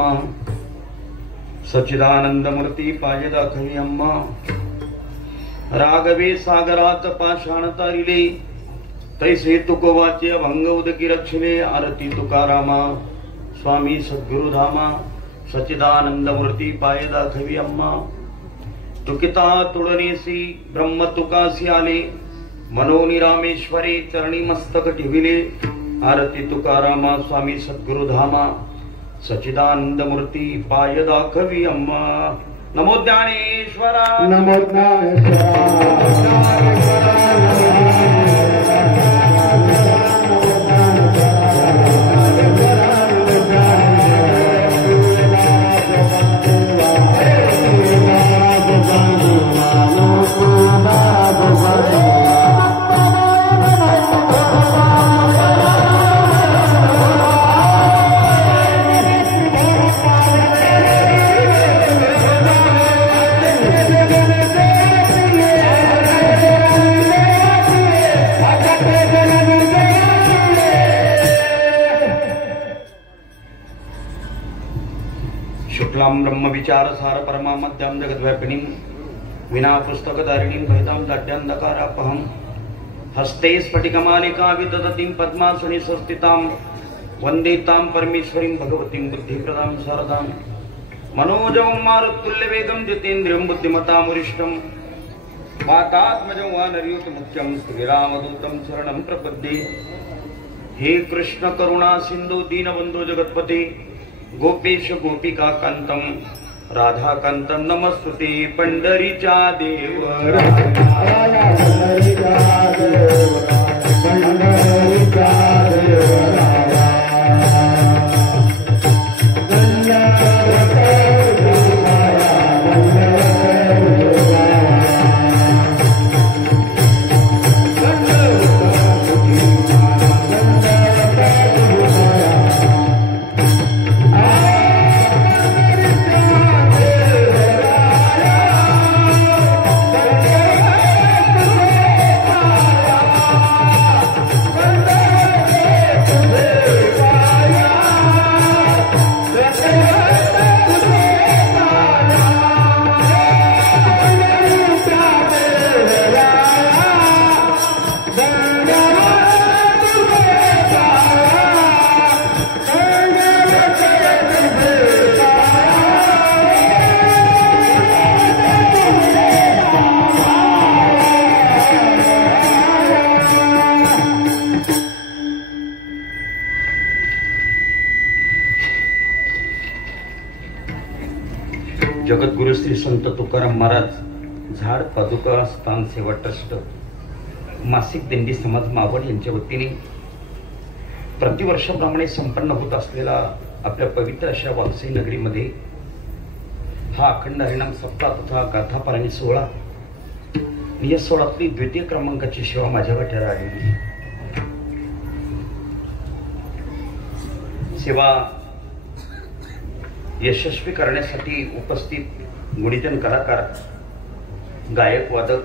धामा सच्चिदानंद मूर्ती पाय दाखवी अम्मा रागवे सागरात पाषाण तारिले तैसे तुकोवाचे अभंग उदकी रक्षले आरती तुकारामा स्वामी सद्गुरु धामा सच्चिदानंद मूर्ती पाय दाखवी अम्मा तुकिता तुडनेसी ब्रह्म तुकासी आले मनोनी रामेश्वरे चरणी मस्तक ठेविले आरती तुकारामा स्वामी सद्गुरु धामा सच्चिदानंद मूर्ती पाय दाखवी अम्मा नमो ज्ञानेश्वरा नमो शुक्लां ब्रह्म विचार सार परमा मध्यां जगद्व्यापिनीं विना पुस्तकधारिणीं भयदां दाढ्यान्धकारापहं हस्ते स्फटिकमालिका विदधतीं पद्मासने संस्थितां वन्दे तां परमेश्वरीं भगवतीं बुद्धिप्रदां शारदां मनोजवं मारुतुल्यवेगं जितेन्द्रियं बुद्धिमतां वरिष्ठं वातात्मजं वानरयूतमुख्यं श्रीरामदूतं शरणं प्रपद्ये हे कृष्ण करुणा सिन्धु दीनबन्धो जगत्पते गोपेश गोपिका कांतम राधा कांतम नमस्तुते पंढरीच्या देवरा जगद्गुरु श्री संत तुकाराम महाराज झाड पादुका स्थान सेवा ट्रस्ट मासिक दिंडी समाज मावळ यांच्या वतीने प्रतिवर्षाप्रमाणे संपन्न होत असलेला आपल्या पवित्र अशा वालसई नगरीमध्ये हा अखंड हरिनाम सप्ताह तथा गाथा पारायण सोहळा या सोहळ्यातली द्वितीय क्रमांकाची सेवा माझ्या वाट्याला आलेली सेवा यशस्वी करण्यासाठी उपस्थित गुणीजन कलाकार गायक वादक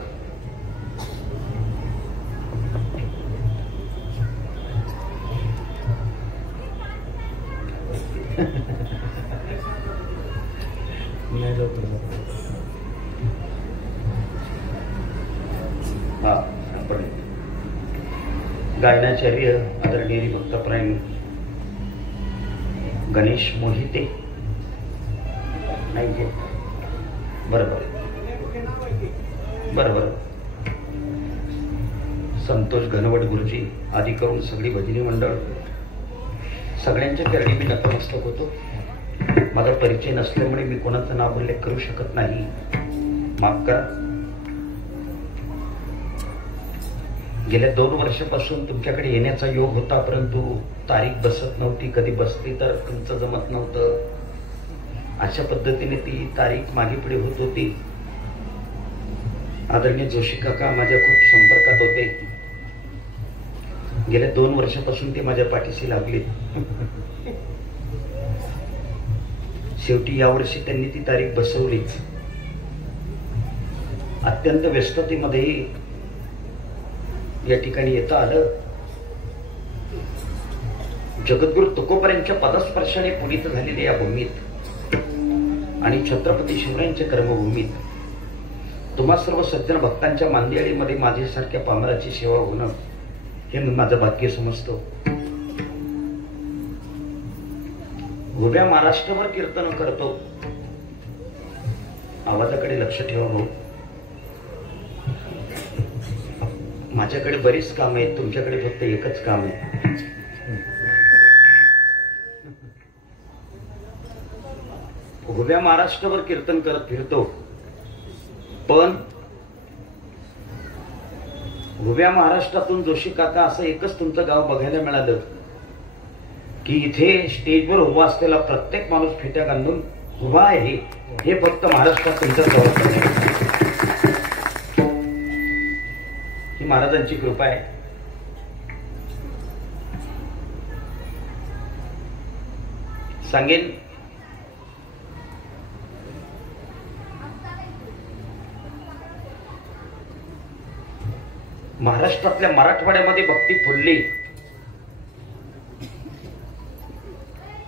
गायनाचार्य आदरणीय भक्तप्राम गणेश मोहिते नाही बरोबर बरोबर संतोष घनवट गुरुजी आदी करून सगळी भजनी मंडळ सगळ्यांच्या चरणी मी नतमस्तक होतो. माझा परिचय नसल्यामुळे मी कोणाचं नाव उल्लेख करू शकत नाही, माफ करा. गेल्या 2 वर्षापासून तुमच्याकडे येण्याचा योग होता, परंतु तारीख बसत नव्हती. कधी बसली तर तुमचं जमत नव्हतं. अशा पद्धतीने ती तारीख मागे पुढे होत होती. आदरणीय जोशी काका माझ्या खूप संपर्कात होते. गेल्या 2 वर्षापासून ते माझ्या पाठीशी लागले. शेवटी यावर्षी त्यांनी ती तारीख बसवलीच. अत्यंत व्यस्ततेमध्ये या ठिकाणी येता आलं. जगद्गुरु तुकोबरांच्या पदस्पर्शाने पुनीत झालेल्या या भूमीत आणि छत्रपती शिवरायांच्या कर्मभूमीत तुम्हा सर्व सज्जन भक्तांच्या मांदियाळीमध्ये माझ्यासारख्या पामराची सेवा होणं हे मी माझं भाग्य समजतो. उभ्या महाराष्ट्रभर कीर्तन करतो. आवाजाकडे लक्ष ठेवा भाऊ. माझ्याकडे बरीच काम आहेत, तुमच्याकडे फक्त एकच काम आहे. उभ्या महाराष्ट्रभर कीर्तन करत फिरतो, पण उभ्या महाराष्ट्रातून जोशी काका असं एकच तुमचं गाव बघायला मिळालं की इथे स्टेजवर उभा असलेला प्रत्येक माणूस फेट्या घालून उभा आहे. हे फक्त महाराष्ट्रात तुमच्या जवळ ही महाराजांची कृपा आहे. सांगेन महाराष्ट्रातल्या मराठवाड्यामध्ये भक्ती फुलली,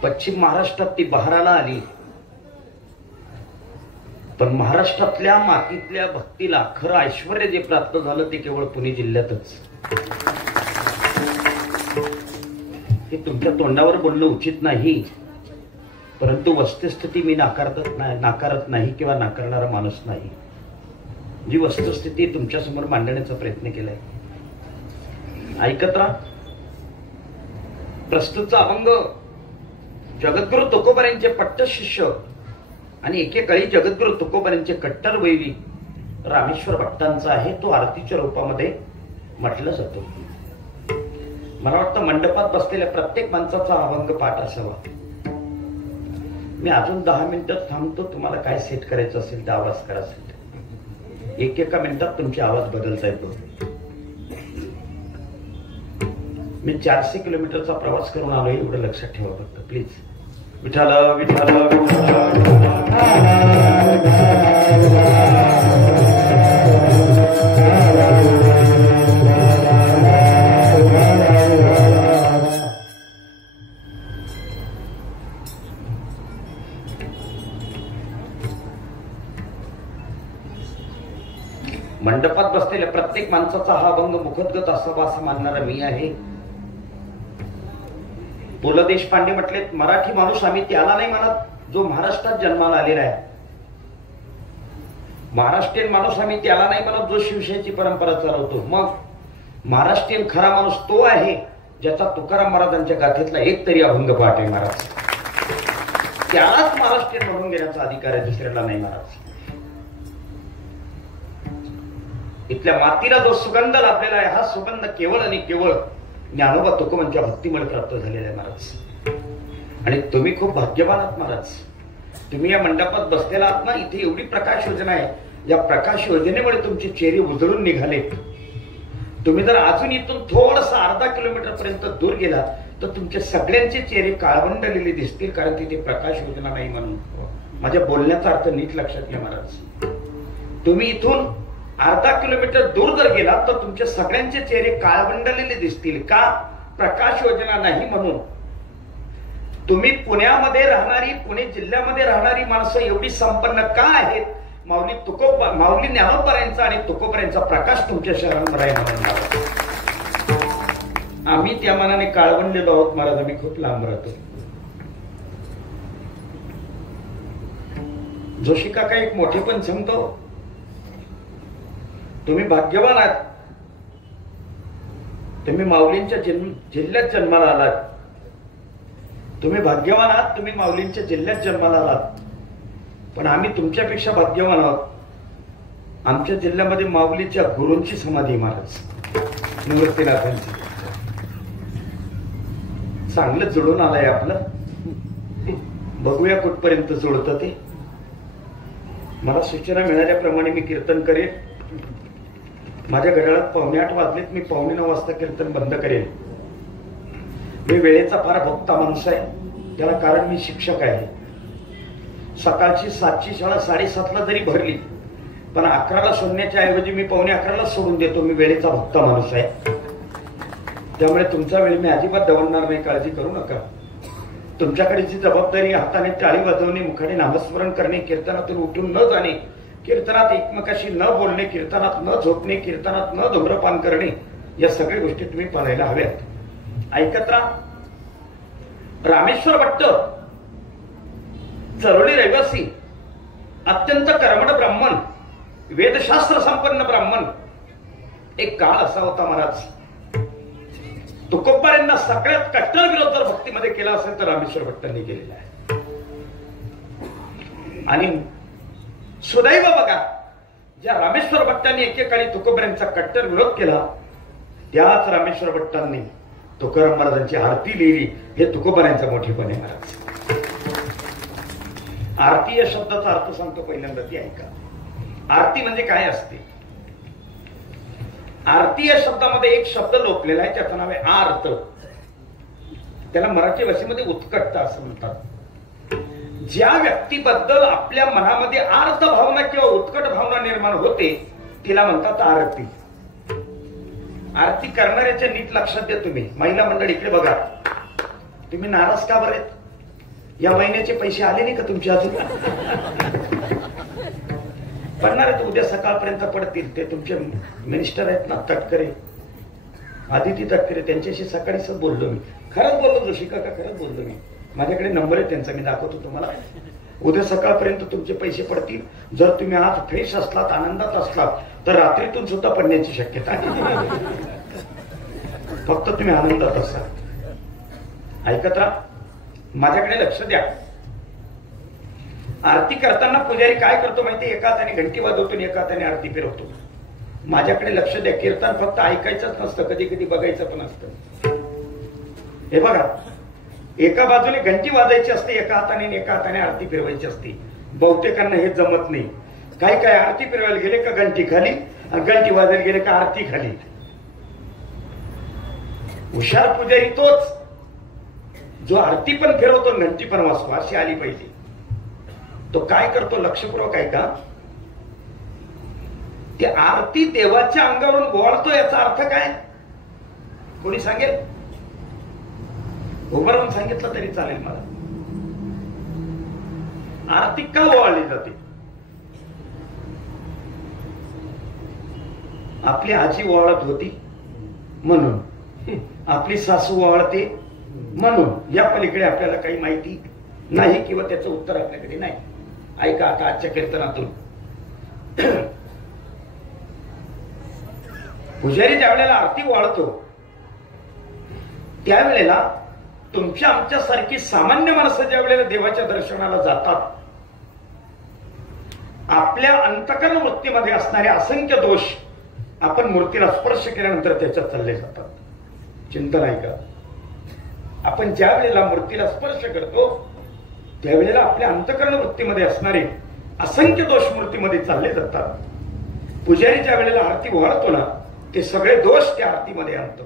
पश्चिम महाराष्ट्रात ती बहाराला आली, पण महाराष्ट्रातल्या मातीतल्या भक्तीला खरं ऐश्वर जे प्राप्त झालं ते केवळ पुणे जिल्ह्यातच. हे तुमच्या तोंडावर बोलणं उचित नाही, परंतु वस्तुस्थिती मी नाकारत नाही किंवा नाकारणारा माणूस नाही. जी वस्तुस्थिती तुमच्यासमोर मांडण्याचा प्रयत्न केलाय, ऐकत राहा. प्रस्तुतचा अभंग जगद्गुरु तुकोबरांचे पट्ट शिष्य आणि एकेकाळी जगद्गुरु तुकोबरांचे कट्टर वैरी रामेश्वर भट्टांचा आहे. तो आरतीच्या रूपामध्ये म्हटला जातो. मला वाटतं मंडपात बसलेल्या प्रत्येक माणसाचा अभंग पाठ असावा. मी अजून 10 मिनिटं थांबतो. तुम्हाला काय सेट करायचं असेल तर आवाज करा. एका मिनिटात तुमचे आवाज बदलता येतो. मी 400 किलोमीटरचा प्रवास करून आलोय, एवढं लक्षात ठेवा फक्त प्लीज. विठाल विठाल मंडपात बसलेल्या प्रत्येक माणसाचा हा अभंग मुखोद्गत असावा असं मानणारा मी आहे. पु ल देशपांडे म्हटले, मराठी माणूस आम्ही त्याला नाही म्हणत जो महाराष्ट्रात जन्माला आलेला आहे. महाराष्ट्रीयन माणूस आम्ही त्याला नाही म्हणत जो शिवसेनेची परंपरा चालवतो. मग महाराष्ट्रीयन खरा माणूस तो आहे ज्याचा तुकाराम महाराजांच्या गाथेतला एक तरी अभंग पाठ आहे महाराज. त्यालाच महाराष्ट्रीयन म्हणून घेण्याचा अधिकार आहे, दुसऱ्याला नाही महाराज. इथल्या मातीला जो सुगंध लाभलेला आहे हा सुगंध केवळ आणि केवळ ज्ञानोबा तुकोबांच्या भक्तीमुळे प्राप्त झालेला आहे महाराज. आणि तुम्ही खूप भाग्यवान आहात महाराज. तुम्ही या मंडपात बसलेला आहात ना, इथे एवढी प्रकाश योजना आहे. या प्रकाश योजनेमुळे तुमचे चेहरे उजळून निघालेत. तुम्ही जर अजून इथून थोडस अर्धा किलोमीटर पर्यंत दूर गेला तर तुमचे सगळ्यांचे चेहरे काळवंडलेले दिसतील, कारण तिथे प्रकाश योजना नाही म्हणून. माझ्या बोलण्याचा अर्थ नीट लक्षात घ्या महाराज. तुम्ही इथून अर्धा किलोमीटर दूर जर गेला तर तुमचे सगळ्यांचे चेहरे काळवंडलेले दिसतील. का? प्रकाश योजना नाही म्हणून. तुम्ही पुण्यामध्ये राहणारी, पुणे जिल्ह्यामध्ये राहणारी माणसं एवढी संपन्न का आहेत? माऊली ज्ञानोबरांचा आणि तुकोबरांचा प्रकाश तुमच्या शहरांमध्ये आहे म्हणून. आम्ही त्या मनाने काळवंडलेलो आहोत महाराज. आम्ही खूप लांब राहतो. जोशी काका एक मोठे पण सांगतो, तुम्ही भाग्यवान आहात. तुम्ही माऊलींच्या जिल्ह्यात जन्माला आलात. तुम्ही भाग्यवान आहात, तुम्ही माऊलींच्या जिल्ह्यात जन्माला आलात. पण आम्ही तुमच्यापेक्षा भाग्यवान आहोत. आमच्या जिल्ह्यामध्ये माऊलीच्या गुरूंची समाधी महाराज, निवृत्तीनाथांची. चांगलं जुळून आलंय आपलं. बघूया कुठपर्यंत जुळतं ते. मला सूचना मिळाल्याप्रमाणे मी कीर्तन करेन. माझ्या घड्याळात 8:15 वाजलेत. मी 9:15 वाजता कीर्तन बंद करेन. मी वेळेचा फार भोगता माणूस आहे. त्याला कारण मी शिक्षक आहे. सकाळची 7ची शाळा 7:30ला जरी भरली पण 11ला सोडण्याच्या ऐवजी मी 9:15ला सोडून देतो. मी वेळेचा भोगता माणूस आहे. त्यामुळे तुमचा वेळ मी अजिबात दवडणार नाही, काळजी करू नका. तुमच्याकडची जबाबदारी हाताने टाळी वाजवणे, मुखाने नामस्मरण करणे, कीर्तनातून उठून न जाणे, कीर्तनात एकमेकाशी न बोलणे, कीर्तनात न झोपणे, कीर्तनात न धूम्रपान करणे, या सगळ्या गोष्टी तुम्ही पाळायला हव्यात. ऐकत राहा. रामेश्वर भट्ट चरोली रहिवासी, अत्यंत कर्मठ ब्राह्मण, वेदशास्त्र संपन्न ब्राह्मण. एक काळ असा होता महाराज, तुकोबारांना सगळ्यात कट्टर विरोध जर भक्तीमध्ये केला असेल तर रामेश्वर भट्टांनी केलेला आहे. आणि सुदैव बघा, ज्या रामेश्वर भट्टांनी एकेकाळी तुकोबारांचा कट्टर विरोध केला, त्याच रामेश्वर भट्टांनी तुकाराम महाराजांची आरती लिहिली. हे तुकोबारांचा मोठेपण आहे महाराज. आरती या शब्दाचा अर्थ सांगतो पहिल्यांदा, ती ऐका. आरती म्हणजे काय असते? आरती या शब्दामध्ये एक शब्द लोकलेला आहे, त्याचं नाव आहे आर्त. त्याला मराठी भाषेमध्ये उत्कटता असं म्हणतात. ज्या व्यक्तीबद्दल आपल्या मनामध्ये आर्त भावना किंवा उत्कट भावना निर्माण होते तिला म्हणतात आरती. आरती करणाऱ्याच्या नीट लक्षात द्या तुम्ही. महिला मंडळ इकडे बघा. तुम्ही नाराज का बरे? या महिन्याचे पैसे आले नाही का तुमच्या अजून? पडणार आहेत, उद्या सकाळपर्यंत पडतील. ते तुमचे मिनिस्टर आहेत ना, तटकरे, आदिती तटकरे, त्यांच्याशी सकाळीच बोललो मी. खरंच बोललो जोशी काका, खरंच बोललो मी. माझ्याकडे नंबर आहे त्यांचा, मी दाखवतो तुम्हाला. उद्या सकाळपर्यंत तुमचे पैसे पडतील. जर तुम्ही आज फ्रेश असलात, आनंदात असलात, तर रात्रीतून सुद्धा पडण्याची शक्यता आहे. फक्त तुम्ही आनंदात असा. ऐकत राहा, माझ्याकडे लक्ष द्या. आरती करताना पुजारी काय करतो माहिती? एका हाताने घंटी वाजवतो आणि एका हाताने आरती फिरवतो. माझ्याकडे लक्ष द्या. कीर्तन फक्त ऐकायचंच नसतं, कधी कधी बघायचं पण असतं. हे बघा, एका बाजूने घंटी वाजायची असते एका हाताने आणि एका हाताने आरती फिरवायची असते. बहुतेकांना हे जमत नाही. काय काय आरती फिरवायला गेले का घंटी खाली, आणि घंटी वाजायला गेले का आरती खाली. हुशार पुजारी तोच जो आरती पण फिरवतो, घंटी पण वाजतो. अशी आली पाहिजे. तो काय करतो लक्षपूर्वक ऐका. ती आरती देवाच्या अंगावरून गोळतो. याचा अर्थ काय कोणी सांगेल? उभं राहून सांगितलं तरी चालेल मला. आरती का ओवाळली जाते? आपली आजी ओवाळत होती म्हणून, आपली सासू ओवाळते म्हणून. या पलीकडे आपल्याला काही माहिती नाही किंवा त्याचं उत्तर आपल्याकडे नाही. ऐका आता आजच्या कीर्तनातून. पुजारी ज्या वेळेला आरती ओवाळतो त्यावेळेला तुमच्या आमच्यासारखी सामान्य माणसं ज्या वेळेला देवाच्या दर्शनाला जातात, आपल्या अंतकरण वृत्तीमध्ये असणारे असंख्य दोष आपण मूर्तीला स्पर्श केल्यानंतर त्याच्यात चालले जातात. चिंता नाही का? आपण ज्या वेळेला मूर्तीला स्पर्श करतो त्यावेळेला आपल्या अंतकरण वृत्तीमध्ये असणारे असंख्य दोष मूर्तीमध्ये चालले जातात. पुजारी ज्या वेळेला आरती ओवाळतो ना, ते सगळे दोष त्या आरतीमध्ये आणतो.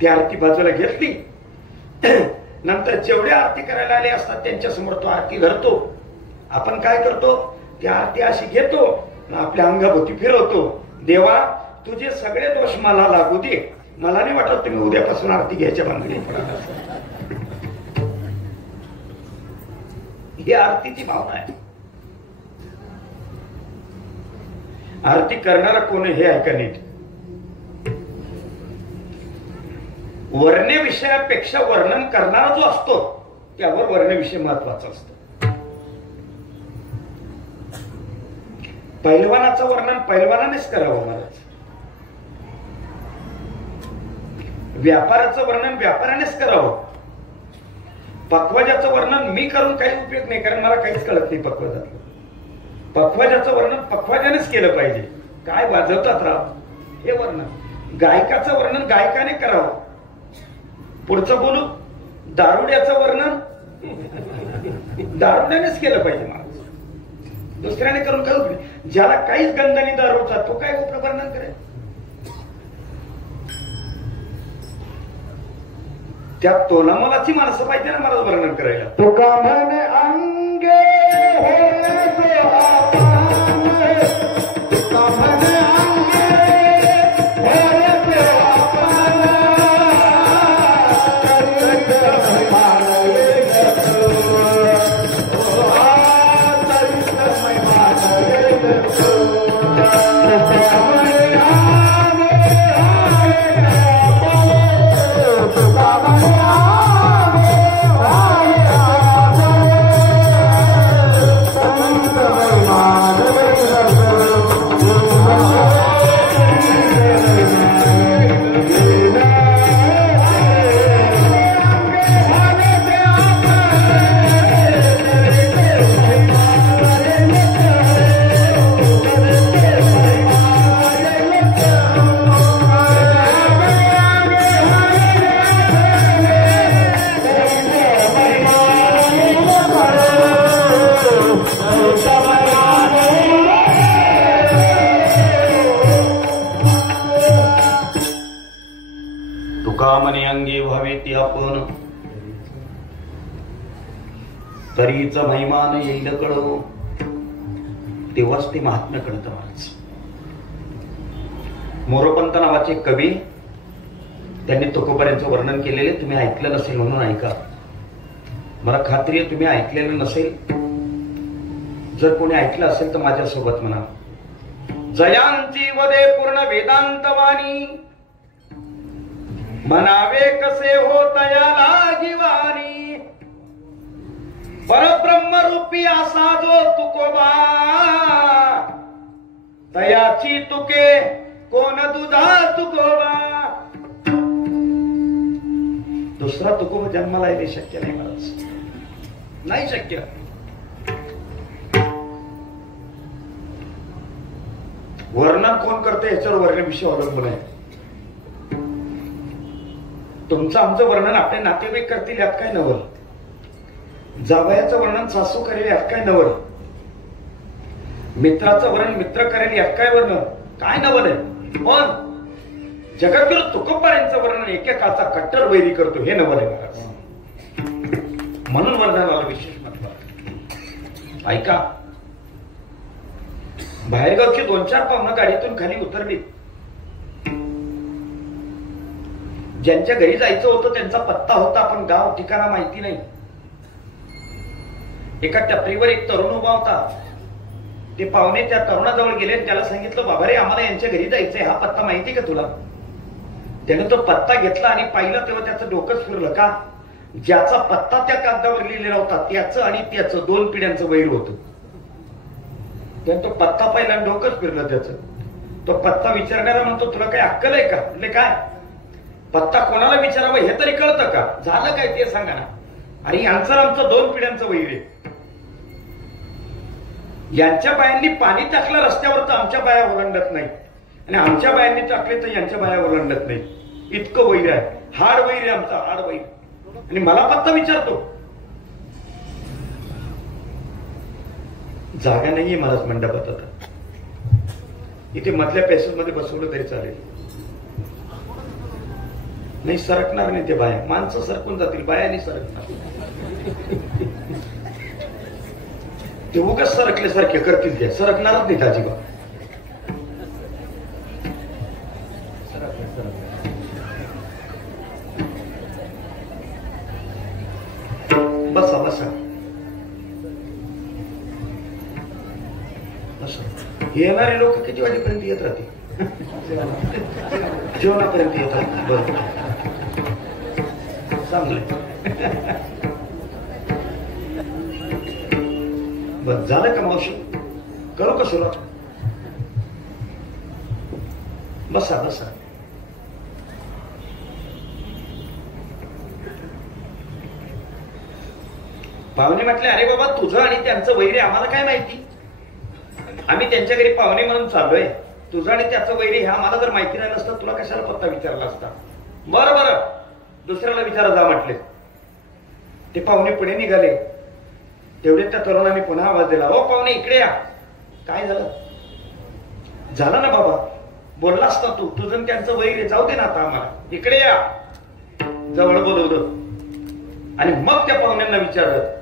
ती आरती बाजूला घेतली, नंतर जेवढे आरती करायला आले असतात त्यांच्या समोर तो आरती धरतो. आपण काय करतो? ती आरती अशी घेतो, आपल्या अंगाभोवती फिरवतो. देवा, तुझे सगळे दोष मला लागू दे. मला नाही वाटत तुम्ही उद्यापासून आरती घ्यायच्या बांधणी पडा. ही आरतीची भावना आहे. आरती करणारा कोण हे ऐका नीट. वर्णविषयापेक्षा वर्णन करणारा जो असतो त्यावर वर्णविषय महत्वाचा असतो. पैलवानाचं वर्णन पैलवानानेच करावं महाराज. व्यापाराचं वर्णन व्यापारानेच करावं. पक्वाजाचं वर्णन मी करून काही उपयोग नाही, कारण मला काहीच कळत नाही पक्वाजातलं. पक्वाजाचं वर्णन पक्वाजानेच केलं पाहिजे. काय वाजवतात राव हे वर्णन. गायकाचं वर्णन गायकाने करावं. पुढचं बोलू, दारुड्याचं वर्णन दारुड्यानेच केलं पाहिजे महाराज. दुसऱ्याने करून काय उपयोग? ज्याला काहीच गंध नाही दारूचा, तो काय वर्णन करेल? त्या तोलामोलाची माणसं पाहिजे ना मला वर्णन करायला. तुका म्हणे अंगे तुका म्हणे अंगे अंगी व्हावे ती आपण, तरीचा महिमान येईल कळो, तेव्हाच ते महात्म्य कळतं महाराज. मोरोपंत नावाचे कवी, त्यांनी तुकोबारांचं वर्णन केलेले, तुम्ही ऐकलं नसेल म्हणून ऐका. मला खात्री आहे तुम्ही ऐकलेलं नसेल. जर कोणी ऐकलं असेल तर माझ्यासोबत म्हणा. जयांची वदे पूर्ण वेदांतवाणी, म्हणावे कसे होत याला जीवानी. परब्रह्मरूपी असा जो तुकोबा, तयाची तुके कोण दुधा तुकोबा. दुसरा तुकोबा जन्माला येणे शक्य नाही महाराज, नाही शक्य. वर्णन कोण करते याच्यावर वर्णविषय अवलंबून आहे. तुमचं आमचं वर्णन आपले नातेवाईक करतील यात काय नवल, जावयाचं वर्णन सासू करेल यात काय नवल, मित्राचं वर्णन मित्र करेल यात काय वर्णन, काय नवल आहे. पण जगद्गुरु तुकोबारांचं वर्णन एकेकाचा कट्टर वैरी करतो हे नवल आहे महाराज. म्हणून वर्णनाला विशेष महत्व आहे. ऐका, बाहेरगावची 2-4 पाहुणं गाडीतून खाली उतरली. ज्यांच्या घरी जायचं होतं त्यांचा पत्ता होता, पण गाव ठिकाणा माहिती नाही. एका टपरीवर एक तरुण उभा होता. ते पाहुणे त्या तरुणाजवळ गेले आणि त्याला सांगितलं, बाबा रे आम्हाला यांच्या घरी जायचंय, हा पत्ता माहिती का तुला. त्याने तो पत्ता घेतला आणि पाहिलं तेव्हा त्याचं डोकंच फिरलं. का, ज्याचा पत्ता त्या कागदावर लिहिलेला होता त्याचं आणि त्याचं 2 पिढ्यांचं वैर होतं. त्याने तो पत्ता पाहिला आणि डोकंच फिरलं त्याचं. तो पत्ता विचारणारा म्हणतो, तुला काही अक्कल आहे का. म्हणजे काय, पत्ता कोणाला विचारावं हे तरी कळतं का, झालं काय ते सांगा ना. आणि यांचं आमचं 2 पिढ्यांचं वैर आहे. यांच्या बायांनी पाणी टाकलं रस्त्यावर तर आमच्या बाया ओलांडत नाही, आणि आमच्या बायांनी टाकले तर यांच्या बाया ओलांडत नाही. इतकं वैर आहे, हाड वैर आहे आमचा, हाड वैर. आणि मला पत्ता विचारतो. जागा नाहीये महाराज मंडपात. आता इथे मधल्या पॅसेज मध्ये बसवलं तरी चालेल. नाही सरकणार नाही ते बाया, माणसं सरकून जातील, बाया नाही सरकणार. ते उगाच सरकल्यासारखे करतील, ते सरकणारच नाही अजिबात. बसा बसा येणारे लोक किती वाजेपर्यंत येत राहतील, जेवणापर्यंत येत राहतील. बरं चांगलंय. बस झालं का मावशी, करू का सुरुवात. बसा बसा. पाहुणे म्हटले, अरे बाबा तुझं आणि त्यांचं वैरी आम्हाला काय माहिती, आम्ही त्यांच्या घरी पाहुणे म्हणून चाललोय. तुझं आणि त्याचं वैरी हे आम्हाला जर माहिती नाही नसतं तुला कशाला पत्ता विचारला असता. बरं बरं दुसऱ्याला विचारा जा म्हटले. ते पाहुणे पुढे निघाले. तेवढे त्या तरुणाने पुन्हा आवाज दिला, हो पाहुणे इकडे या. काय झालं, झालं ना बाबा, बोलला असता तू, तुझं त्यांचं वैरी जाऊ दे ना आता, आम्हाला इकडे या. जवळ बोलवलं आणि मग त्या पाहुण्यांना विचारलं,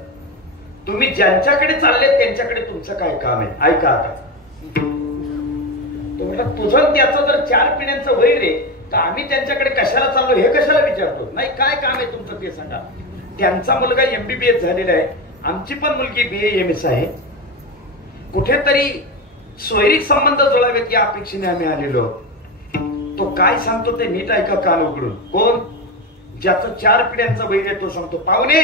तुम्ही ज्यांच्याकडे चालले त्यांच्याकडे तुमचं काय काम आहे, ऐका आता. तो म्हटलं, तुझं त्याचं जर 4 पिढ्यांचं वैर आहे तर आम्ही त्यांच्याकडे कशाला चाललो हे कशाला विचारतो. नाही काय काम आहे तुमचं ते सांगा. त्यांचा मुलगा MBBS झालेला आहे, आमची पण मुलगी BA-MS आहे. कुठेतरी सोयरीक संबंध जुळावेत या अपेक्षेने आम्ही आलेलो. तो काय सांगतो ते नीट ऐका कान उघडून. कोण, ज्याचं 4 पिढ्यांचा वैर आहे तो सांगतो, पाहुणे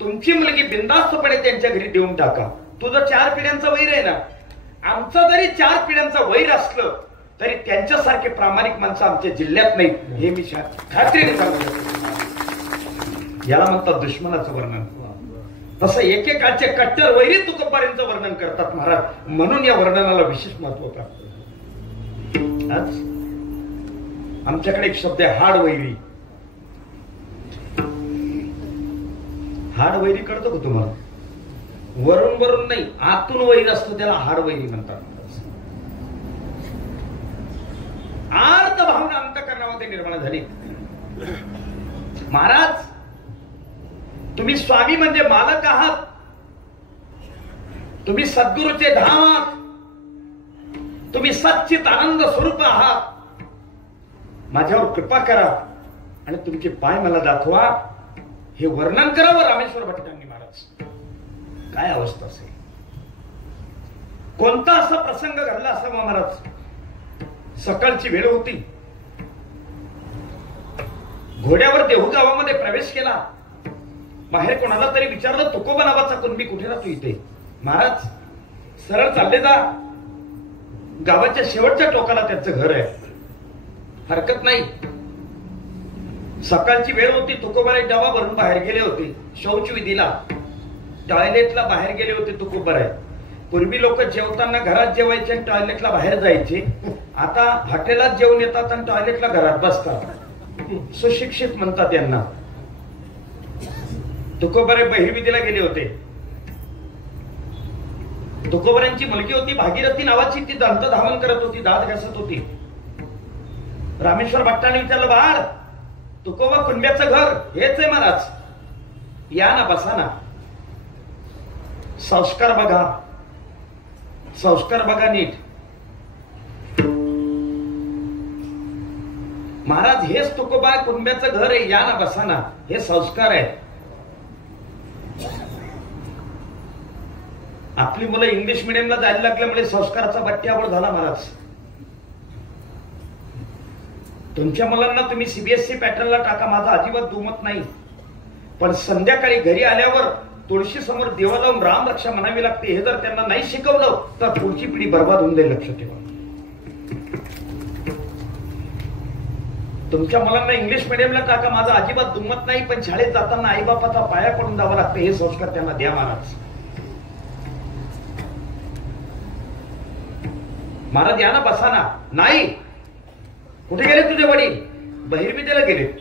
तुमची मुलगी बिनधास्तपणे त्यांच्या घरी देऊन टाका. तुझं 4 पिढ्यांचा वैर आहे ना, आमचं जरी 4 पिढ्यांचा वैर असलं तरी त्यांच्यासारखे प्रामाणिक माणसं आमच्या जिल्ह्यात नाहीत, हे मी खात्रीने सांगतो. याला म्हणतात दुश्मनाचं वर्णन. तसं एकेकाचे कट्टर वैरी तुकोबारांचं वर्णन करतात महाराज. म्हणून या वर्णनाला विशेष महत्व प्राप्त. आज आमच्याकडे एक शब्द आहे हाड वैरी. हाड वैरी कळतो का तुम्हाला. वरून वरून नाही, आतून वैर असतो त्याला हाड वैरी म्हणतात. आर्त भावना अंतःकरणामध्ये निर्माण झाली. महाराज तुम्ही स्वामी म्हणजे मालक आहात, तुम्ही सद्गुरूचे धाम आहात, तुम्ही सच्चित आनंद स्वरूप आहात. माझ्यावर कृपा करा आणि तुमचे पाय मला दाखवा. हे वर्णन करावं रामेश्वर भट्टांनी. महाराज काय अवस्था असेल, कोणता असा प्रसंग घडला असावा महाराज. सकाळची वेळ होती, घोड्यावर देहू गावामध्ये प्रवेश केला. बाहेर कोणाला तरी विचारलं, तुकोबा नावाचा कुणबी कुठे राहतो इथे? महाराज सरळ चालले जा, गावाच्या शेवटच्या टोकाला त्यांचं घर आहे. हरकत नाही. सकाळची वेळ होती, तुकोबाराय डबा भरून बाहेर गेले होते. शौच विधीला टॉयलेटला बाहेर गेले होते तुकोबाराय. पूर्वी लोक जेवताना घरात जेवायचे आणि टॉयलेटला बाहेर जायचे. आता हॉटेलात जेवून येतात आणि टॉयलेटला घरात बसतात. सुशिक्षित म्हणतात यांना. तुकोबाराय बहिर्विधीला गेले होते. तुकोबारायांची मुलगी होती भागीरथी नावाची, ती दंतधावन करत होती, दात घासत होती. रामेश्वर भट्टाने विचारलं, बाळ तुकोबा कुंड्याचं घर हेच आहे? महाराज या ना, बसा ना. संस्कार बघा, संस्कार बघा नीट. महाराज हेच तुकोबा कुंड्याचं घर आहे, या ना, बसा ना. हे संस्कार आहे. आपली मुलं इंग्लिश मिडियमला जायला लागल्यामुळे संस्काराचा बट्ट्याबोळ झाला. महाराज तुमच्या मुलांना तुम्ही सीबीएसई पॅटर्नला टाका, माझा अजिबात दुमत नाही. पण संध्याकाळी घरी आल्यावर तुळशी समोर देवा लावून राम रक्षा म्हणावी लागते. हे जर त्यांना नाही शिकवलं तर पुढची पिढी बर्बाद होऊन जाईल. लक्षात ठेवा. तुमच्या मुलांना इंग्लिश मिडियमला टाका, माझा अजिबात दुमत नाही. पण शाळेत जाताना आईबापाचा पाया पडून जावं लागतं. हे संस्कार त्यांना द्या. महाराज महाराज या ना, बसा ना. नाही. कुठे गेले तुझे वडील? बहिर्विद्येला गेलेत.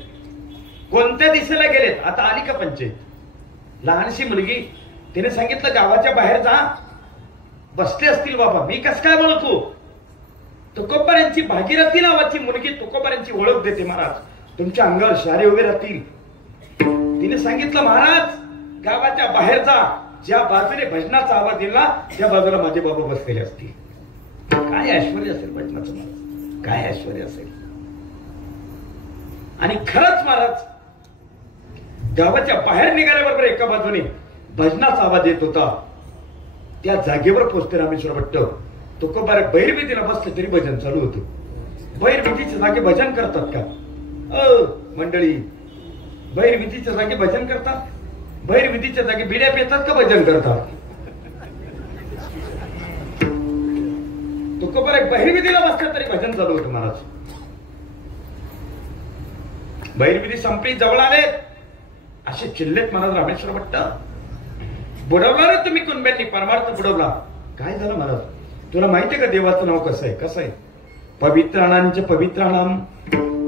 कोणत्या दिशेला गेलेत? आता आली का पंचायत? लहानशी मुलगी, तिने सांगितलं गावाच्या बाहेर जा. बसले असतील बाबा, मी कस काय बोलतो? तुकोबारायांची भागीरथी नावाची मुलगी तुकोबारायांची ओळख देते. महाराज तुमच्या अंगावर शारे उभे राहतील. तिने सांगितलं, महाराज गावाच्या बाहेर जा, ज्या बाजूने भजनाचा आवाज दिला त्या बाजूला माझे बाबा बसलेले असतील. काय ऐश्वर्य असेल भजनाचं महाराज, काय ऐश्वर्य असेल. आणि खरंच महाराज गावाच्या बाहेर निघाल्याबरोबर एका बाजूने भजनाचा आवाज येत होता. त्या जागेवर पोहोचते रामेश्वर भट्ट. तुकोबाराय बहिर्विधीला बसले तरी भजन चालू होतं. बहिर्विधीच्या जागी भजन करतात का मंडळी? बहिर्विधीच्या जागी भजन करतात? बहिर्विधीच्या जागी बिड्या पेतात का भजन करतात? तुकोबाराय बहिर्विधीला बसले तरी भजन चालू होतं. महाराज बहिर्विधी संपली, जवळ आले, असे चिल्लेत महाराज रामेश्वर भट्ट. बुडवला रे तुम्ही कुणब्यांनी, परमार्थ बुडवला. काय झालं महाराज? तुला माहितीये का देवाचं नाव कसं आहे? कसं आहे? पवित्राणांचे पवित्राणाम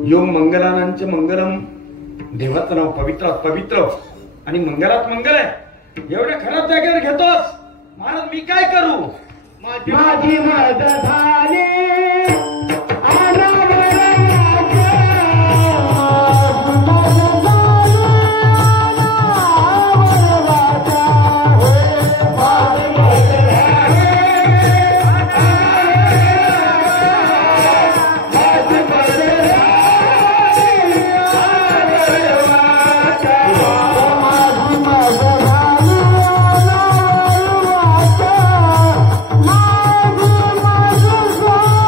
योम मंगलानांचे मंगलम. देवाचं नाव पवित्र पवित्र आणि मंगलात मंगल आहे. एवढ्या खराब जागेवर घेतोस महाराज, मी काय करू? माझी मदत झाली. Oh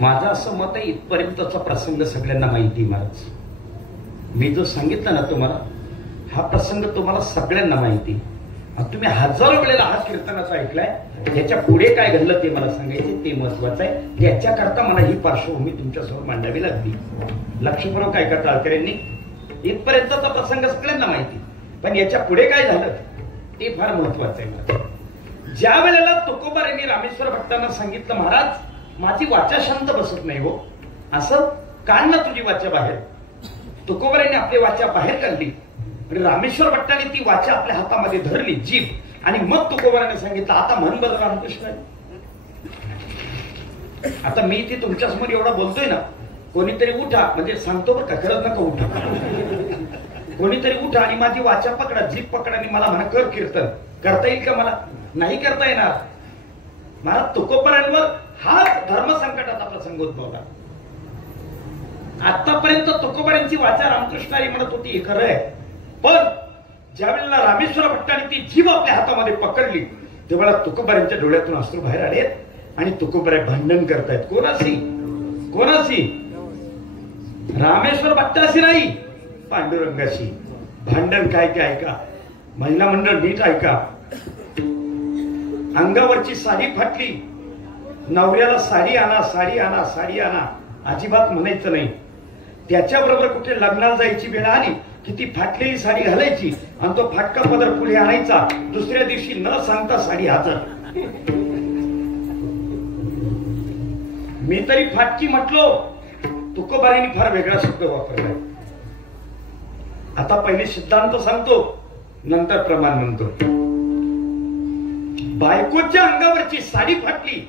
माझं असं मत आहे, इथपर्यंतचा प्रसंग सगळ्यांना माहिती महाराज. मी जो सांगितलं ना तुम्हाला, हा प्रसंग तुम्हाला सगळ्यांना माहिती. तुम्ही हजारो वेळेला हा कीर्तनाचा ऐकलाय. याच्या पुढे काय घडलं ते मला सांगायचे, ते महत्वाचं आहे. याच्याकरता मला ही पार्श्वभूमी तुमच्यासमोर मांडावी लागली. लक्षपूर्वक काय करता टाळकऱ्यांनी, इथपर्यंतचा प्रसंग सगळ्यांना माहिती, पण याच्या पुढे काय झालं ते फार महत्वाचं आहे. ज्या वेळेला तुकोबारांनी रामेश्वर भट्टांना सांगितलं, महाराज माझी वाचा शांत बसत नाही हो, असं काढ ना तुझी वाचा बाहेर. तुकोबारांनी आपली वाचा बाहेर काढली आणि रामेश्वर भट्टाने ती वाचा आपल्या हातामध्ये धरली, जीभ, आणि मग तुकोबाराने सांगितलं, आता म्हण बरं रामकृष्ण. आता मी ती तुमच्यासमोर एवढा बोलतोय ना, कोणीतरी उठा, म्हणजे सांगतो बरं का, खरंच नका उठा, कोणीतरी उठा आणि माझी वाचा पकडा, जीभ पकडा आणि मला म्हणा कर कीर्तन. करता येईल का? मला नाही करता येणार. मला तुकोबारांवर हा धर्मसंकटाचा प्रसंग उद्भवला. आतापर्यंत तुकोबारांची वाचा रामकृष्णारी म्हणत होती, हे खरं आहे, पण ज्या वेळेला रामेश्वर भट्टाने ती जीभ आपल्या हातामध्ये पकडली तेव्हा तुकोबारांच्या डोळ्यातून अश्रू बाहेर आलेत आणि तुकोबारा भांडण करतायत. कोणाशी? कोणाशी? रामेश्वर भट्टाशी नाही, पांडुरंगाशी. भांडण काय ते ऐका, महिला मंडळ नीट ऐका. अंगावरची साडी फाटली, नवऱ्याला साडी आणा, साडी आणा, साडी आणा अजिबात म्हणायचं नाही. त्याच्याबरोबर कुठे लग्नाला जायची वेळ आली की ती फाटलेली साडी घालायची आणि तो फाटका पदर पुढे आणायचा. दुसऱ्या दिवशी न सांगता साडी हजर. मी तरी फाटकी म्हटलो, तुकोबारांनी फार वेगळा शब्द वापरलाय. आता पहिले सिद्धांत सांगतो, नंतर प्रमाण म्हणतो. बायकोच्या अंगावरची साडी फाटली